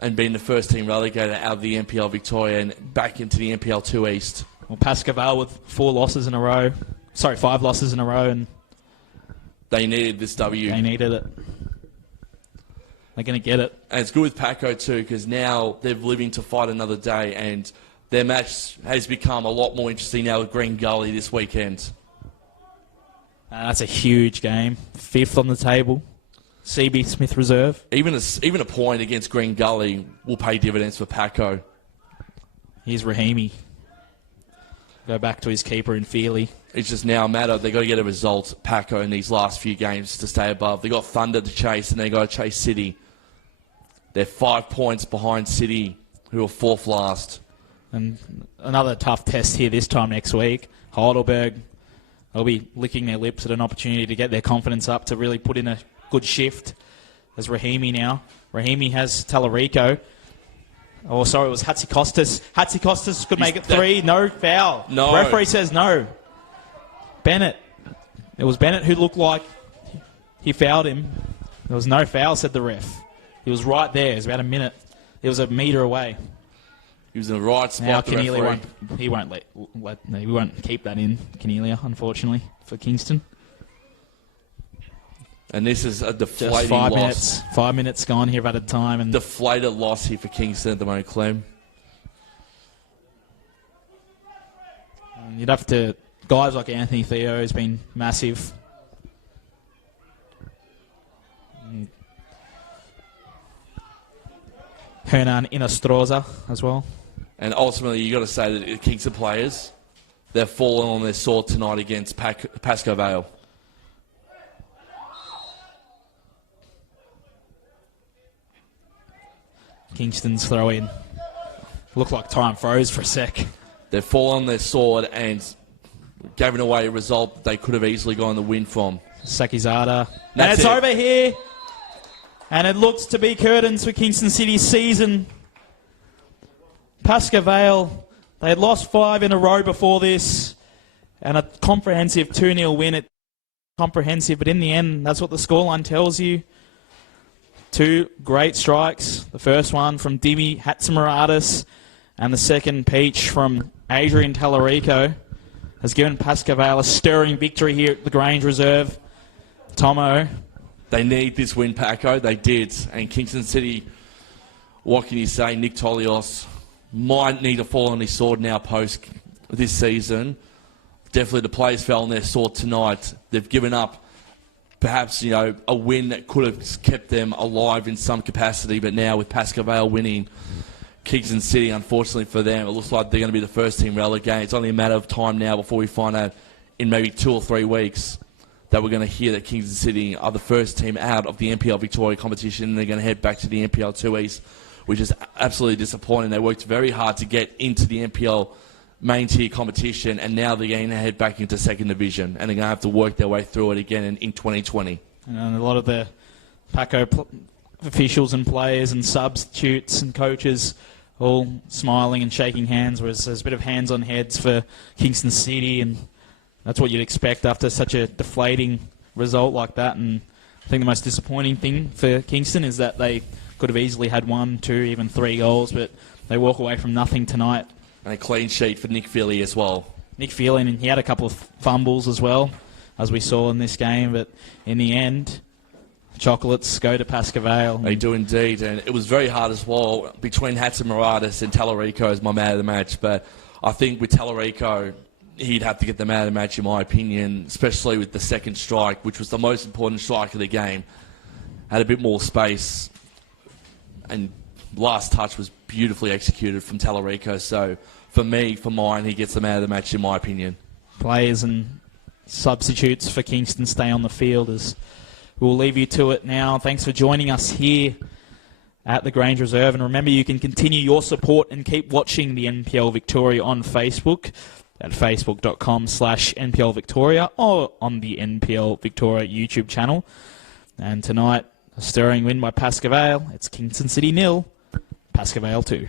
and being the first team relegated out of the NPL Victoria and back into the NPL 2 East. Well, Pascoe Vale with 5 losses in a row, and they needed this W. They needed it. They're going to get it. And it's good with Paco too, because now they're living to fight another day, and their match has become a lot more interesting now with Green Gully this weekend. That's a huge game. 5th on the table. CB Smith Reserve. Even a point against Green Gully will pay dividends for Pascoe. Here's Rahimi. Go back to his keeper in Feely. It's just now a matter they've got to get a result, Pascoe, in these last few games to stay above. They've got Thunder to chase, and they've got to chase City. They're 5 points behind City, who are 4th last. And another tough test here this time next week. Heidelberg, they'll be licking their lips at an opportunity to get their confidence up to really put in a good shift. There's Rahimi now. Rahimi has Tallarico. Oh, sorry, it was Hatzikostas. Hatzikostas could make it 3. No foul. No. Referee says no. Bennett. It was Bennett who looked like he fouled him. There was no foul, said the ref. He was right there. It was about a minute. It was a metre away. He was in the right spot. Now Cornelia he won't keep that in, Cornelia, unfortunately, for Kingston. And this is a deflating Just 5 loss. minutes. 5 minutes gone here at a time. And Deflated loss here for Kingston at the moment, Clem. you'd have to... Guys like Anthony Theo has been massive. Hernan Inostroza as well. And ultimately, you've got to say that the Kingston players, they've fallen on their sword tonight against Pascoe Vale. Kingston's throw in. Looked like time froze for a sec. They've fallen on their sword and given away a result they could have easily gone the win from. Sakizada. And That's it's it. over here. And it looks to be curtains for Kingston City's season. Pascoe Vale, they had lost 5 in a row before this. And a comprehensive 2-0 win. It's comprehensive, but in the end, that's what the scoreline tells you. 2 great strikes. The first one from Dimi Hatzimaratis and the second peach from Adrian Tallarico has given Pascoe Vale a stirring victory here at the Grange Reserve. Tomo. They need this win, Paco. They did. And Kingston City, what can you say? Nick Tolios might need to fall on his sword now post this season. Definitely the players fell on their sword tonight. They've given up perhaps, a win that could have kept them alive in some capacity, but now with Pascoe Vale winning, Kingston City, unfortunately for them, it looks like they're going to be the first team relegated. It's only a matter of time now before we find out in maybe 2 or 3 weeks that we're going to hear that Kingston City are the first team out of the NPL Victoria competition, and they're going to head back to the NPL 2 East, which is absolutely disappointing. They worked very hard to get into the NPL main tier competition, and now they're going to head back into second division, and they're going to have to work their way through it again in 2020. And a lot of the Paco officials and players and substitutes and coaches all smiling and shaking hands, whereas there's a bit of hands on heads for Kingston City, and that's what you'd expect after such a deflating result like that. And I think the most disappointing thing for Kingston is that they could have easily had 1, 2, even 3 goals, but they walk away from nothing tonight. And a clean sheet for Nick Feely as well. Nick Feely, and he had a couple of fumbles as well, as we saw in this game, but in the end, chocolates go to Pascoe Vale. They do indeed, and it was very hard as well between Hatzimaratis and Tallarico as my man of the match, but I think with Tallarico, he'd have to get the man of the match in my opinion, especially with the second strike, which was the most important strike of the game. Had a bit more space, and last touch was beautifully executed from Tallarico, so for mine, he gets the man of the match in my opinion. Players and substitutes for Kingston stay on the field as we'll leave you to it now. Thanks for joining us here at the Grange Reserve. And remember, you can continue your support and keep watching the NPL Victoria on Facebook at facebook.com/NPL Victoria or on the NPL Victoria YouTube channel. And tonight, a stirring win by Pascoe Vale. It's Kingston City 0, Pascoe Vale 2.